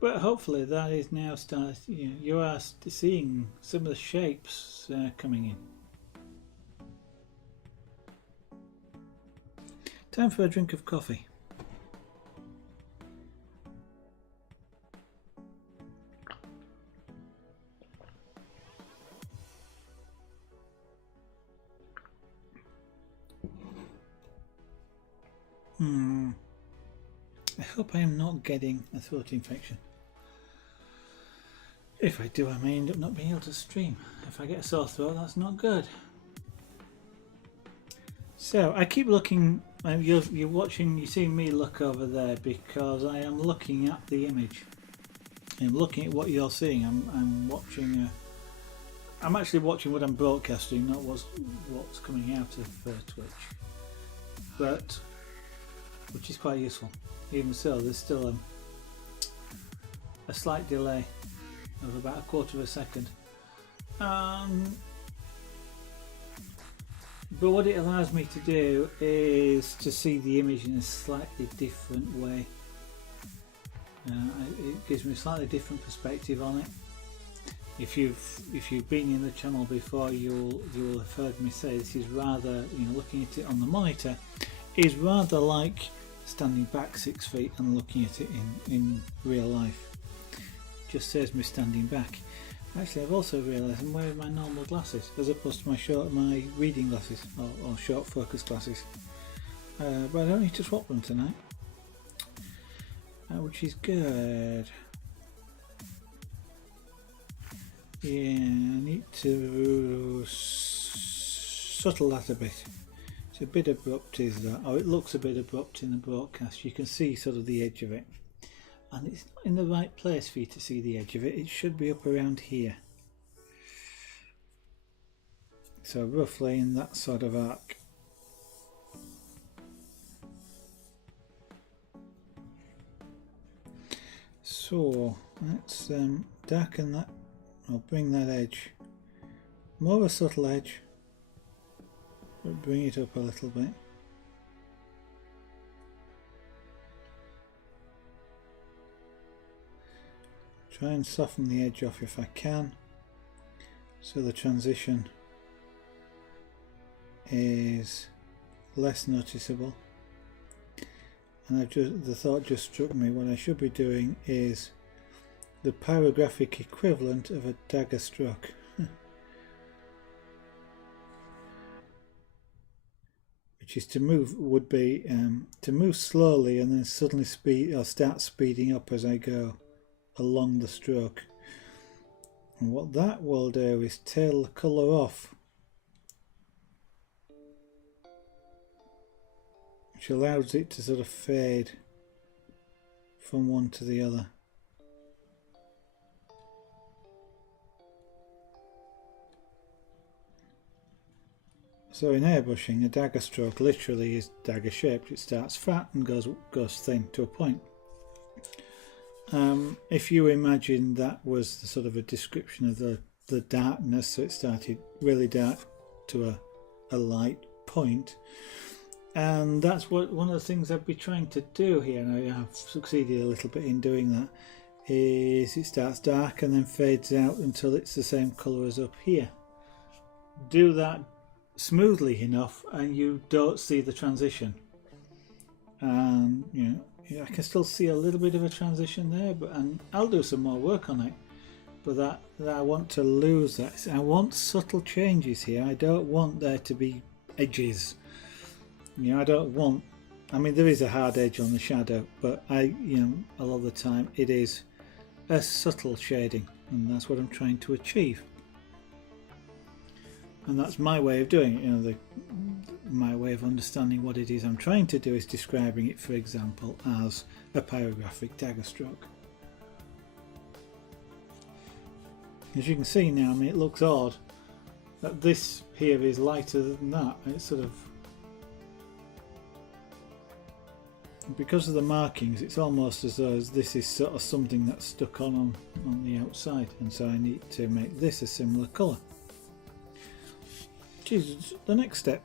But hopefully that is now starting, you are seeing some of the shapes coming in. Time for a drink of coffee. I hope I am not getting a throat infection. If I do, I may end up not being able to stream. If I get a sore throat, that's not good. So I keep looking, you're watching, you see me look over there because I am looking at the image. I'm looking at what you're seeing. I'm watching. I'm actually watching what I'm broadcasting, not what's coming out of Twitch. But which is quite useful. Even so, there's still a slight delay of about a quarter of a second. But what it allows me to do is to see the image in a slightly different way. It gives me a slightly different perspective on it. If you've been in the channel before, you'll have heard me say this is rather, looking at it on the monitor is rather like standing back 6 feet and looking at it in real life. Just says me standing back. Actually, I've also realised I'm wearing my normal glasses as opposed to my reading glasses or short focus glasses. But I don't need to swap them tonight, which is good. Yeah, I need to subtle that a bit. It's a bit abrupt, is that? Oh, it looks a bit abrupt in the broadcast. You can see sort of the edge of it. And it's not in the right place for you to see the edge of it. It should be up around here. So roughly in that sort of arc. So let's darken that. I'll bring that edge. More of a subtle edge. But bring it up a little bit. Try and soften the edge off if I can, so the transition is less noticeable. And the thought just struck me, what I should be doing is the pyrographic equivalent of a dagger stroke. Which is to move slowly and then suddenly start speeding up as I go along the stroke. And what that will do is tail the colour off, which allows it to sort of fade from one to the other. So in airbrushing, a dagger stroke literally is dagger shaped. It starts fat and goes thin to a point. If you imagine that was the sort of a description of the darkness, so it started really dark to a light point, and that's what one of the things I'd be trying to do here, and I have succeeded a little bit in doing that, is it starts dark and then fades out until it's the same colour as up here. Do that smoothly enough and you don't see the transition, and I can still see a little bit of a transition there, and I'll do some more work on it, but that I want to lose that. I want subtle changes here. I don't want there to be edges. I don't want, there is a hard edge on the shadow, but a lot of the time it is a subtle shading, and that's what I'm trying to achieve. And that's my way of doing it. My way of understanding what it is I'm trying to do is describing it, for example, as a pyrographic dagger stroke. As you can see now, it looks odd that this here is lighter than that. It's sort of, because of the markings, it's almost as though this is sort of something that's stuck on the outside, and so I need to make this a similar colour. Jesus, the next step.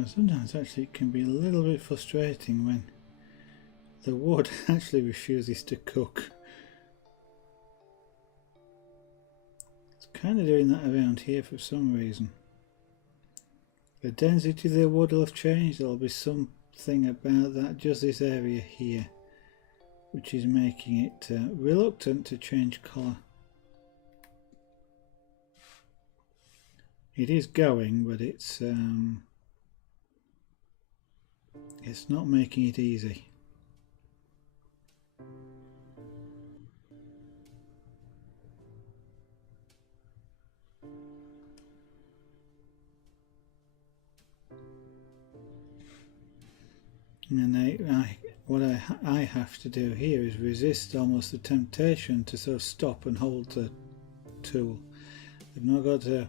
And sometimes actually it can be a little bit frustrating when the wood actually refuses to cook. It's kind of doing that around here for some reason. The density of the wood will have changed. There'll be something about that, just this area here, which is making it reluctant to change colour. It is going, but it's not making it easy. And what I have to do here is resist almost the temptation to sort of stop and hold the tool. I've not got to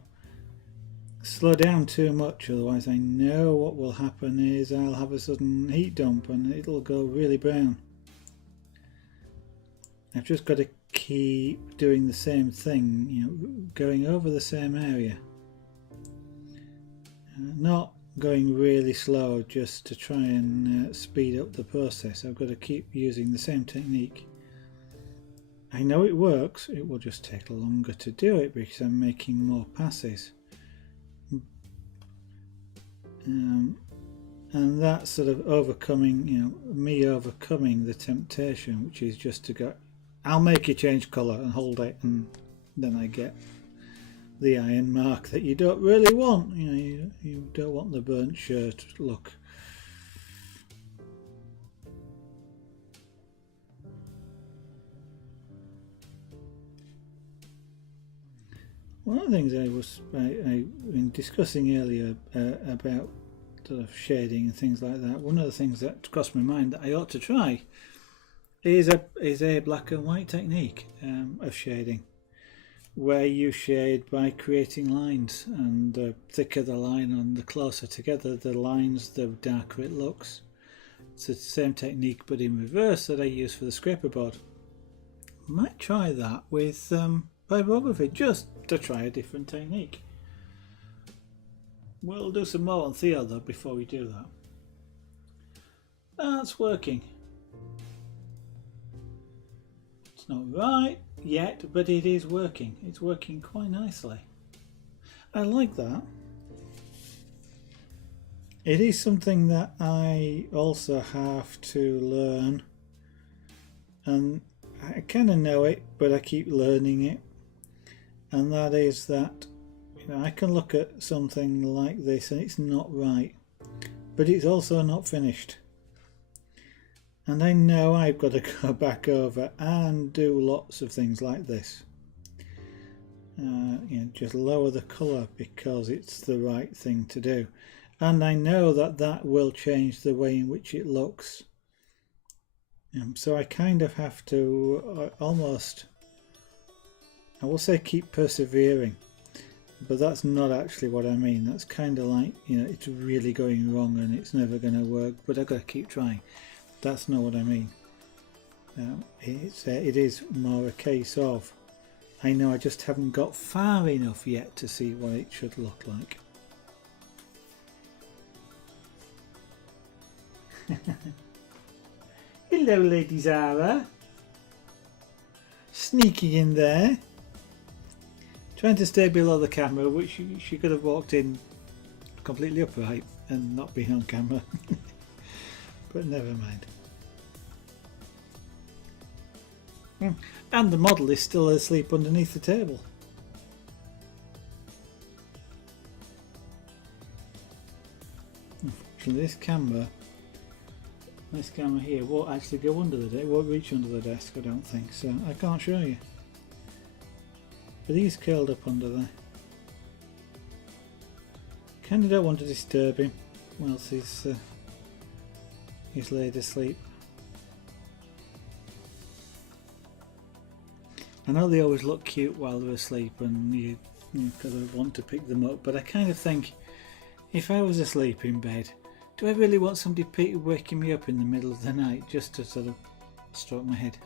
slow down too much, otherwise I know what will happen is I'll have a sudden heat dump and it'll go really brown. I've just got to keep doing the same thing, you know, going over the same area, not going really slow just to try and speed up the process. I've got to keep using the same technique. I know it works, it will just take longer to do it because I'm making more passes. And that's sort of overcoming, you know, me overcoming the temptation, which is just to go, I'll make you change colour and hold it, and then I get the iron mark that you don't really want. You know, you don't want the burnt shirt look. One of the things I been discussing earlier about sort of shading and things like that, one of the things that crossed my mind that I ought to try is a black and white technique of shading, where you shade by creating lines, and the thicker the line and the closer together the lines, the darker it looks. It's the same technique but in reverse that I use for the scraper board. I might try that with Pyrography, just to try a different technique. We'll do some more on Theo though before we do that. That's working. It's not right yet, but it is working. It's working quite nicely. I like that. It is something that I also have to learn, and I kind of know it, but I keep learning it. And that is that, you know, I can look at something like this and it's not right, but it's also not finished. And I know I've got to go back over and do lots of things like this. You know, just lower the colour because it's the right thing to do. And I know that that will change the way in which it looks. So I kind of have to almost, I will say, keep persevering, but that's not actually what I mean. That's kind of like, you know, it's really going wrong and it's never going to work, but I've got to keep trying. That's not what I mean. It is more a case of, I know I just haven't got far enough yet to see what it should look like. Hello, Lady Zara. Sneaking in there. Trying to stay below the camera, which she could have walked in completely upright and not been on camera. But never mind. And the model is still asleep underneath the table. Unfortunately, this camera here won't actually go under the desk. It won't reach under the desk, I don't think, so I can't show you. But he's curled up under there. Kinda don't want to disturb him whilst he's laid asleep. I know they always look cute while they're asleep and you kind of want to pick them up, but I kind of think, if I was asleep in bed, do I really want somebody waking me up in the middle of the night just to sort of stroke my head?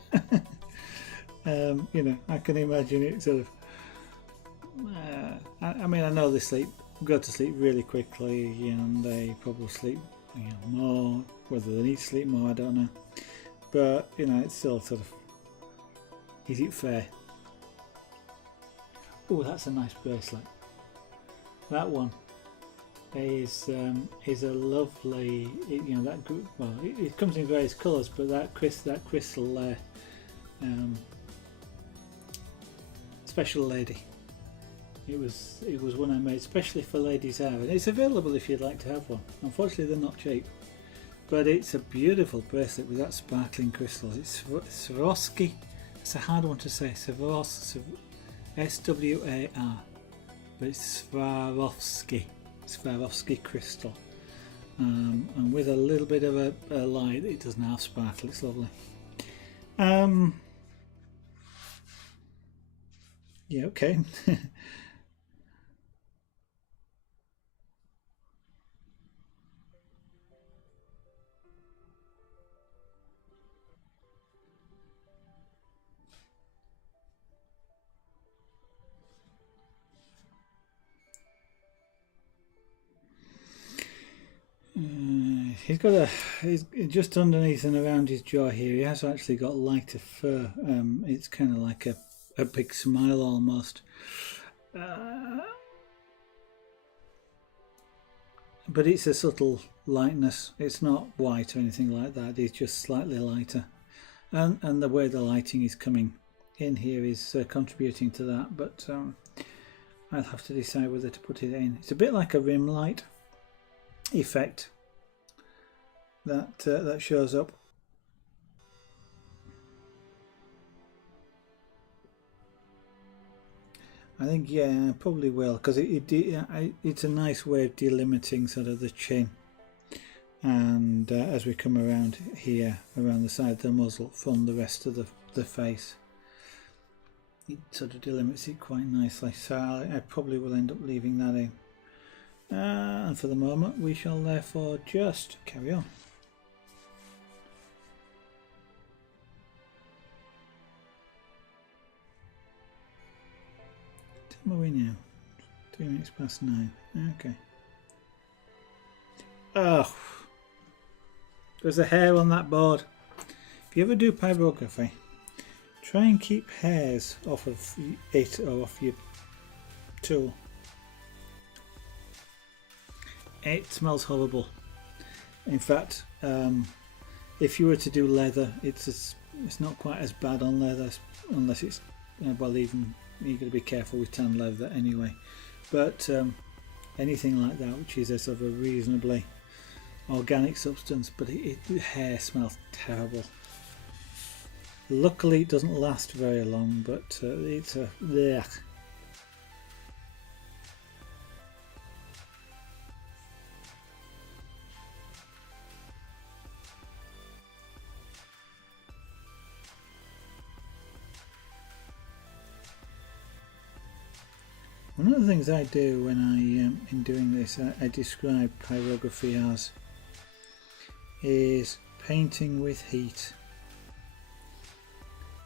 You know, I can imagine it sort of, I mean, I know they sleep go to sleep really quickly, and they probably sleep more. Whether they need to sleep more, I don't know. But it's still sort of, is it fair? Oh, that's a nice bracelet. That one is a lovely. It comes in various colours, but that crystal there, special lady. It was one I made especially for ladies' hair, and it's available if you'd like to have one. Unfortunately, they're not cheap, but it's a beautiful bracelet with that sparkling crystal. It's Swarovski. It's a hard one to say. Swarovski, S-W-A-R, but it's Swarovski crystal, and with a little bit of a light, it doesn't have sparkle. It's lovely. Yeah, okay. He's just underneath and around his jaw here. He has actually got lighter fur. It's kind of like a big smile almost. But it's a subtle lightness. It's not white or anything like that. It's just slightly lighter. And the way the lighting is coming in here is contributing to that. But I'll have to decide whether to put it in. It's a bit like a rim light effect that shows up. I think, yeah, I probably will, because it's a nice way of delimiting sort of the chin, and as we come around here, around the side of the muzzle from the rest of the face, it sort of delimits it quite nicely. So I probably will end up leaving that in. And for the moment, we shall therefore just carry on. What are we now? 3 minutes past 9. Okay. Oh, there's a hair on that board. If you ever do pyrography, try and keep hairs off of it or off your tool. It smells horrible. In fact, if you were to do leather, it's not quite as bad on leather, unless it's well, even you've got to be careful with tan leather anyway. But anything like that, which is a sort of a reasonably organic substance, but the hair smells terrible. Luckily, it doesn't last very long, but it's a blech. One of the things I do when in doing this, I describe pyrography as is painting with heat,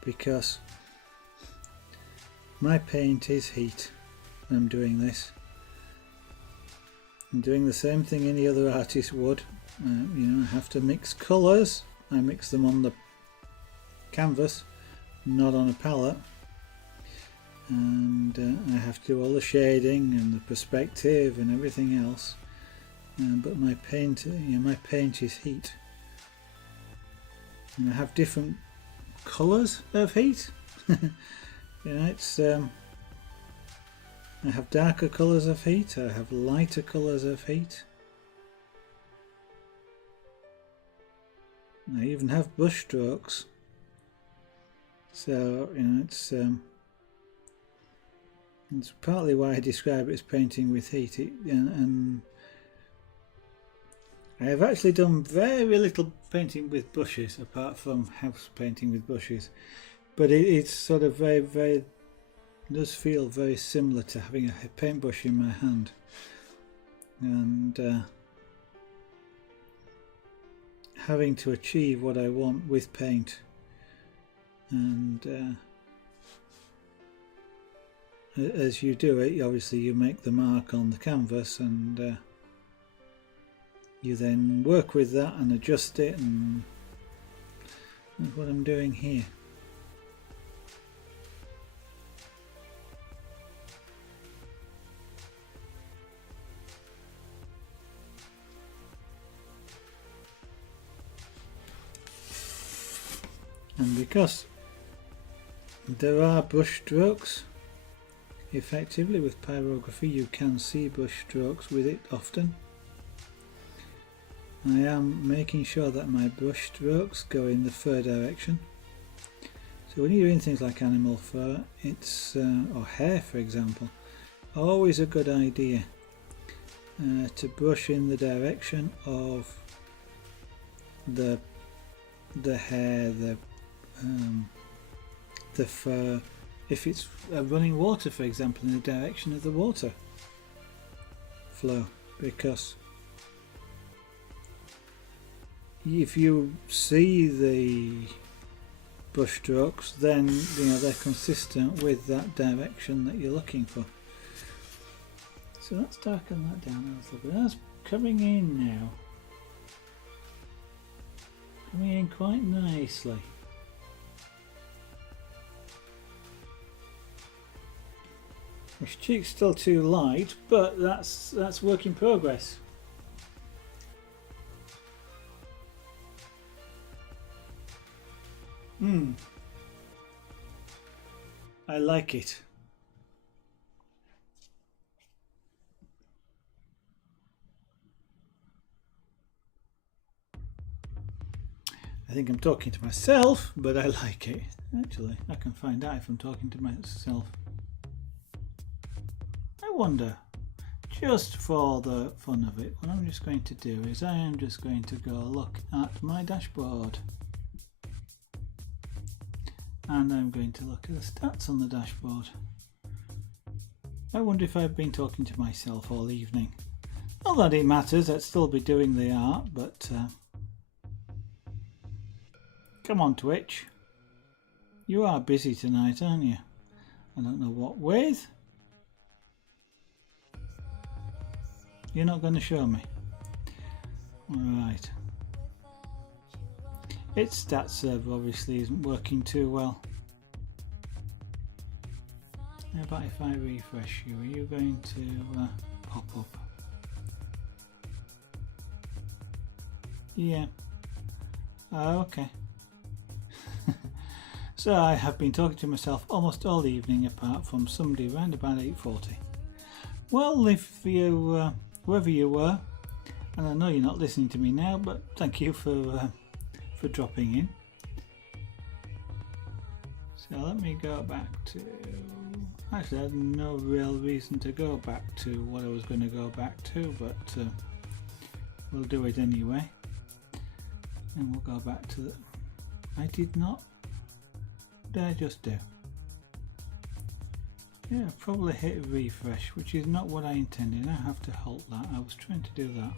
because my paint is heat when I'm doing this. I'm doing the same thing any other artist would. I have to mix colours. I mix them on the canvas, not on a palette. And I have to do all the shading and the perspective and everything else. But my paint, my paint is heat. And I have different colours of heat. It's I have darker colours of heat. I have lighter colours of heat. I even have brush strokes. So it's partly why I describe it as painting with heat, and I have actually done very little painting with brushes, apart from house painting with brushes, but it's sort of very does feel very similar to having a paintbrush in my hand, and having to achieve what I want with paint, and as you do it, obviously you make the mark on the canvas, and you then work with that and adjust it, and that's what I'm doing here. And because there are brush strokes, effectively with pyrography you can see brush strokes with it often. I am making sure that my brush strokes go in the fur direction. So when you're doing things like animal fur, it's or hair for example, always a good idea to brush in the direction of the hair, the fur. If it's running water for example, in the direction of the water flow, because if you see the brush strokes, then they're consistent with that direction that you're looking for. So let's darken that down a little bit. That's coming in now, coming in quite nicely. His cheek's still too light, but that's work in progress. I like it. I think I'm talking to myself, but I like it. Actually, I can find out if I'm talking to myself. I wonder, just for the fun of it, what I'm just going to do is I am just going to go look at my dashboard. And I'm going to look at the stats on the dashboard. I wonder if I've been talking to myself all evening. Not that it matters, I'd still be doing the art, but come on Twitch. You are busy tonight, aren't you? I don't know what with. You're not going to show me? Alright. Its stats server obviously isn't working too well. How about if I refresh you? Are you going to pop up? Yeah. Okay. So I have been talking to myself almost all evening, apart from somebody around about 8:40. Well, if you, whoever you were, and I know you're not listening to me now, but thank you for dropping in. So let me go back to, actually I had no real reason to go back to what I was going to go back to, but we'll do it anyway. And we'll go back to the, I did not, what did I just do? Yeah, probably hit refresh, which is not what I intended. I have to halt that. I was trying to do that.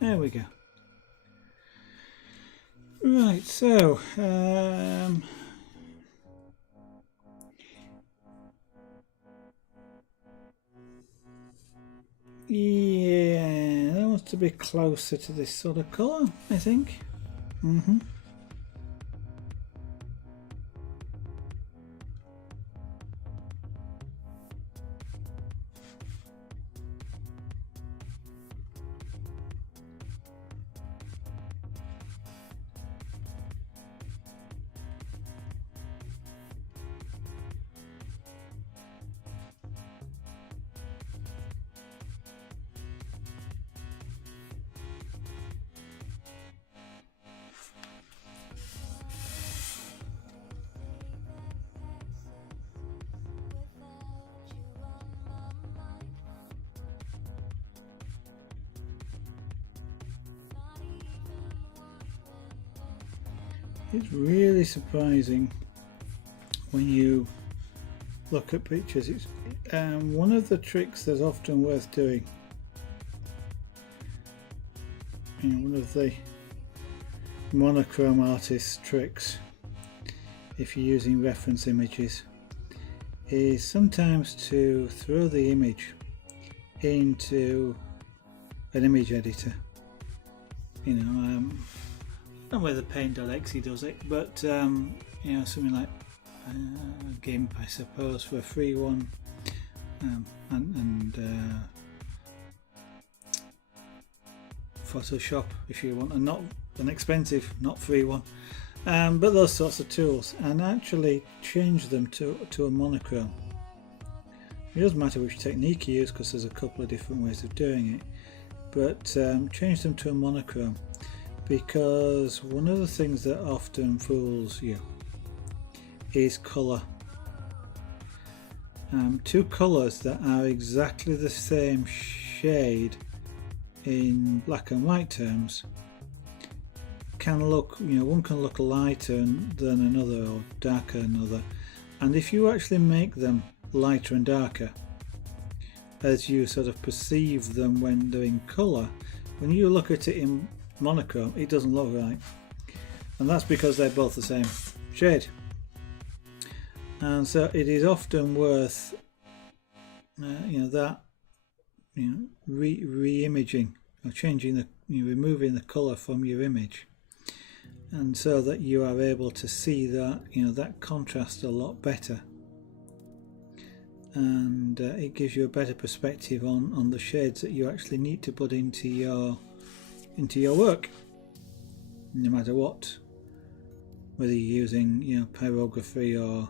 There we go. Right, so yeah, that wants to be closer to this sort of colour, I think. It's really surprising when you look at pictures. It's one of the tricks that's often worth doing. One of the monochrome artist's tricks, if you're using reference images, is sometimes to throw the image into an image editor. You know, not whether paint.exe does it, but you know, something like GIMP, I suppose, for a free one, and Photoshop if you want, and not an expensive, not free one, but those sorts of tools, and actually change them to a monochrome. It doesn't matter which technique you use, because there's a couple of different ways of doing it, but change them to a monochrome, because one of the things that often fools you is colour. Two colours that are exactly the same shade in black and white terms can look, you know, one can look lighter than another, or darker than another, and if you actually make them lighter and darker as you sort of perceive them when they're in colour, when you look at it in monochrome it doesn't look right, and that's because they're both the same shade. And so it is often worth you know, that, you know, re-imaging, or changing the, you know, removing the colour from your image, and so that you are able to see that, you know, that contrast a lot better, and it gives you a better perspective on the shades that you actually need to put into your work, no matter what, whether you're using, you know, pyrography or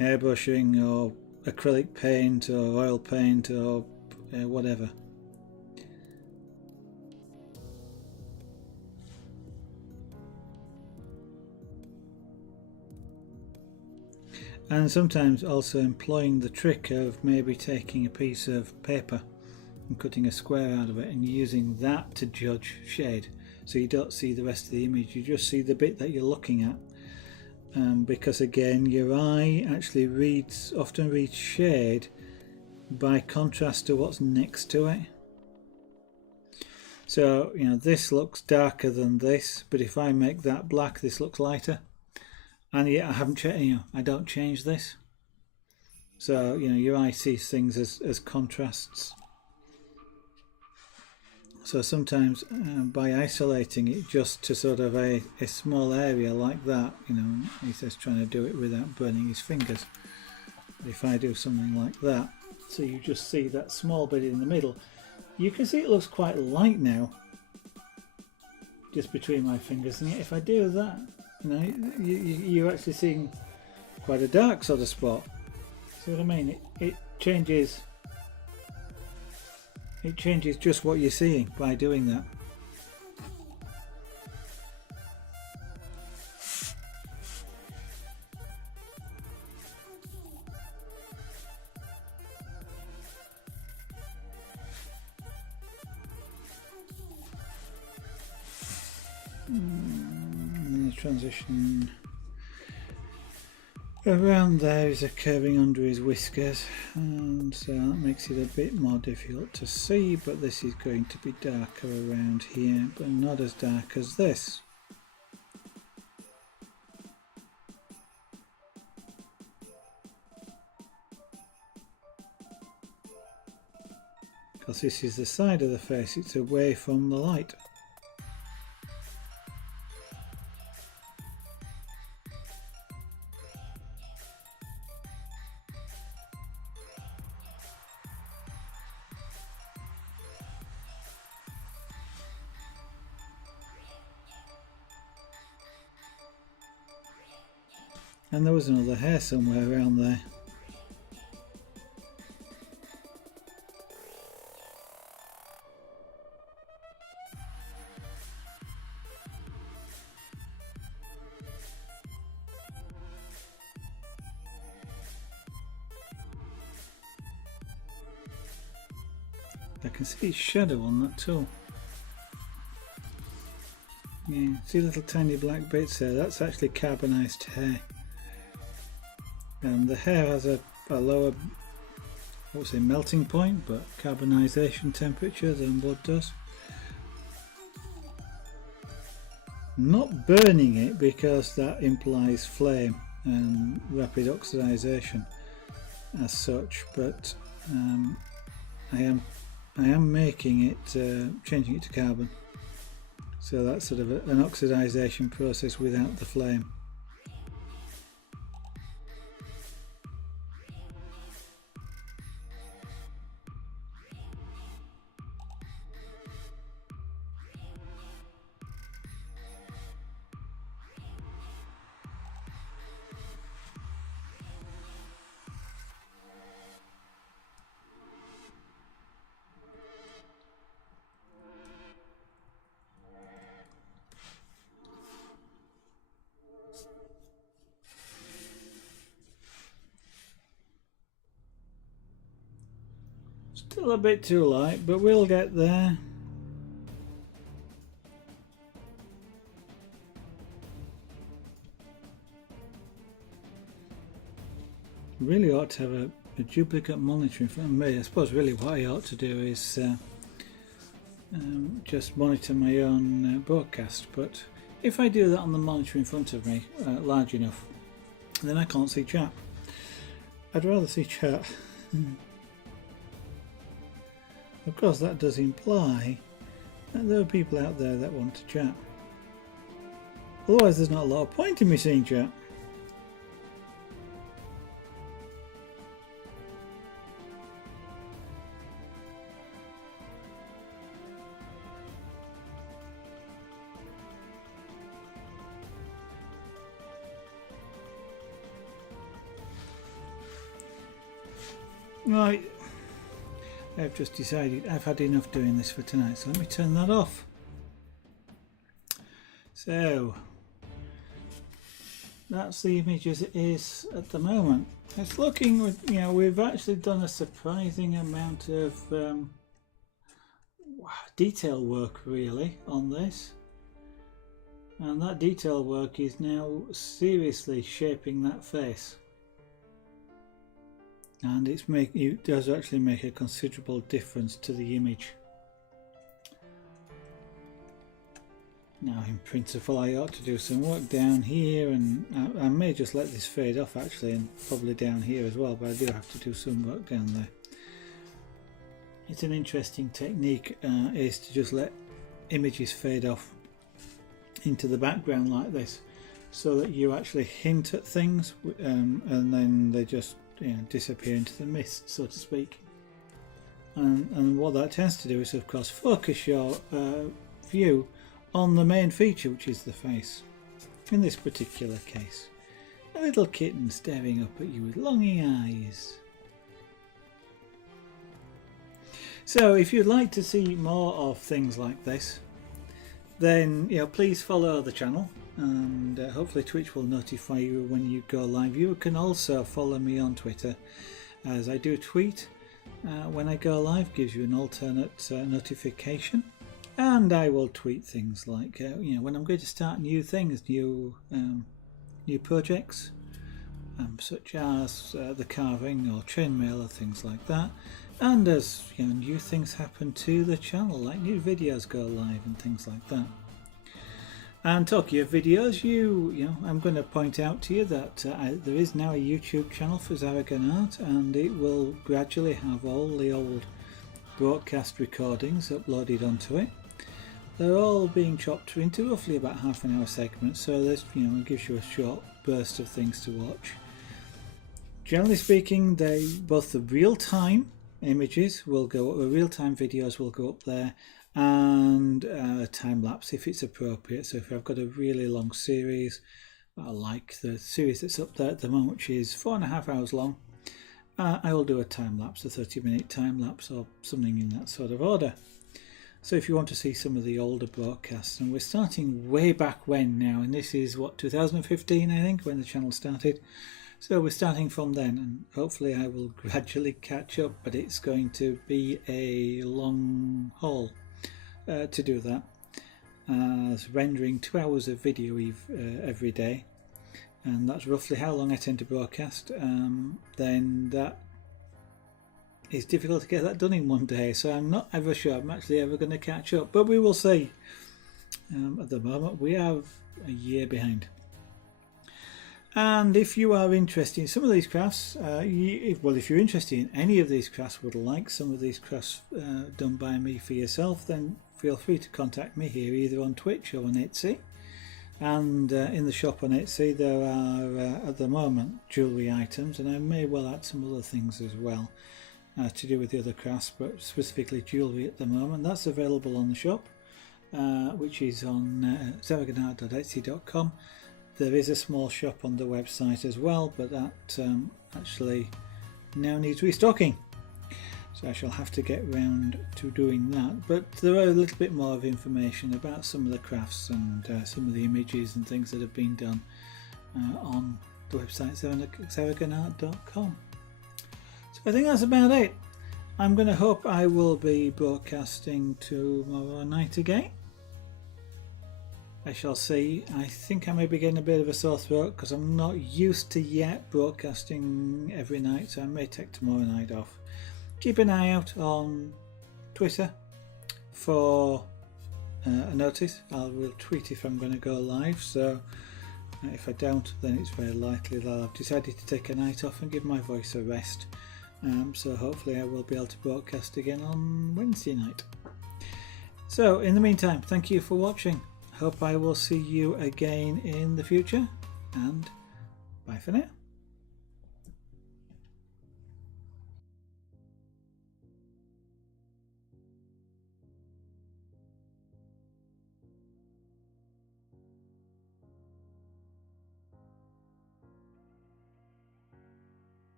airbrushing or acrylic paint or oil paint or whatever. And sometimes also employing the trick of maybe taking a piece of paper and cutting a square out of it and using that to judge shade, so you don't see the rest of the image, you just see the bit that you're looking at. Because again, your eye actually often reads shade by contrast to what's next to it. So, you know, this looks darker than this, but if I make that black, this looks lighter, and yet I haven't changed, you know, I don't change this. So, you know, your eye sees things as contrasts. So sometimes by isolating it just to sort of a small area like that, you know, he's just trying to do it without burning his fingers. But if I do something like that, so you just see that small bit in the middle, you can see it looks quite light now, just between my fingers, and yet if I do that, you know, you're actually seeing quite a dark sort of spot. See what I mean? It changes. It changes just what you're seeing by doing that. And the transition around there is occurring under his whiskers, and so that makes it a bit more difficult to see, but this is going to be darker around here, but not as dark as this. Because this is the side of the face, it's away from the light. And there was another hair somewhere around there. I can see his shadow on that too. Yeah, see little tiny black bits there, that's actually carbonised hair. The hair has a lower, I would say melting point, but carbonisation temperature than wood does. Not burning it, because that implies flame and rapid oxidisation, as such, but I am making it, changing it to carbon. So that's sort of an oxidization process without the flame. Still a bit too light, but we'll get there. Really ought to have a duplicate monitor in front of me. I suppose really what I ought to do is just monitor my own broadcast, but if I do that on the monitor in front of me large enough, then I can't see chat. I'd rather see chat. Of course, that does imply that there are people out there that want to chat. Otherwise, there's not a lot of point in me seeing chat. Right. I've just decided I've had enough doing this for tonight, so let me turn that off. So that's the image as it is at the moment. It's looking, you know, we've actually done a surprising amount of detail work really on this, and that detail work is now seriously shaping that face. And it does actually make a considerable difference to the image. Now in principle I ought to do some work down here, and I may just let this fade off actually, and probably down here as well, but I do have to do some work down there. It's an interesting technique, is to just let images fade off into the background like this, so that you actually hint at things and then they just disappear into the mist, so to speak. And what that tends to do is, of course, focus your view on the main feature, which is the face. In this particular case, a little kitten staring up at you with longing eyes. So if you'd like to see more of things like this, then please follow the channel, and hopefully Twitch will notify you when you go live. You can also follow me on Twitter, as I do tweet when I go live, gives you an alternate notification, and I will tweet things like when I'm going to start new things, new projects, such as the carving or chainmail or things like that, and as new things happen to the channel, like new videos go live and things like that. And talking of videos, I'm going to point out to you that there is now a YouTube channel for Zaragon Art, and it will gradually have all the old broadcast recordings uploaded onto it. They're all being chopped into roughly about half-an-hour segments, so this it gives you a short burst of things to watch. Generally speaking, both the real-time images will go, the real-time videos will go up there, and time lapse if it's appropriate. So if I've got a really long series, like the series that's up there at the moment, which is 4.5 hours long, I will do a time lapse, a 30-minute time lapse or something in that sort of order. So if you want to see some of the older broadcasts, and we're starting way back when now, and this is what, 2015 I think, when the channel started. So we're starting from then, and hopefully I will gradually catch up, but it's going to be a long haul to do that, as rendering 2 hours of video every day, and that's roughly how long I tend to broadcast. Then that is difficult to get that done in one day, so I'm not ever sure I'm actually ever going to catch up, but we will see. At the moment we are a year behind. And if you are interested in some of these crafts, if you're interested in any of these crafts, would like some of these crafts done by me for yourself, then feel free to contact me here, either on Twitch or on Etsy. And in the shop on Etsy there are at the moment jewellery items, and I may well add some other things as well to do with the other crafts, but specifically jewellery at the moment. That's available on the shop, which is on xavagonart.etsy.com. There is a small shop on the website as well, but that actually now needs restocking, so I shall have to get round to doing that. But there are a little bit more of information about some of the crafts and some of the images and things that have been done on the website xavagonart.com. So I think that's about it. I'm going to hope I will be broadcasting tomorrow night again. I shall see. I think I may be getting a bit of a sore throat because I'm not used to yet broadcasting every night, so I may take tomorrow night off. Keep an eye out on Twitter for a notice. I will tweet if I'm going to go live, so if I don't, then it's very likely that I've decided to take a night off and give my voice a rest. So hopefully I will be able to broadcast again on Wednesday night. So in the meantime, thank you for watching. Hope I will see you again in the future, and bye for now.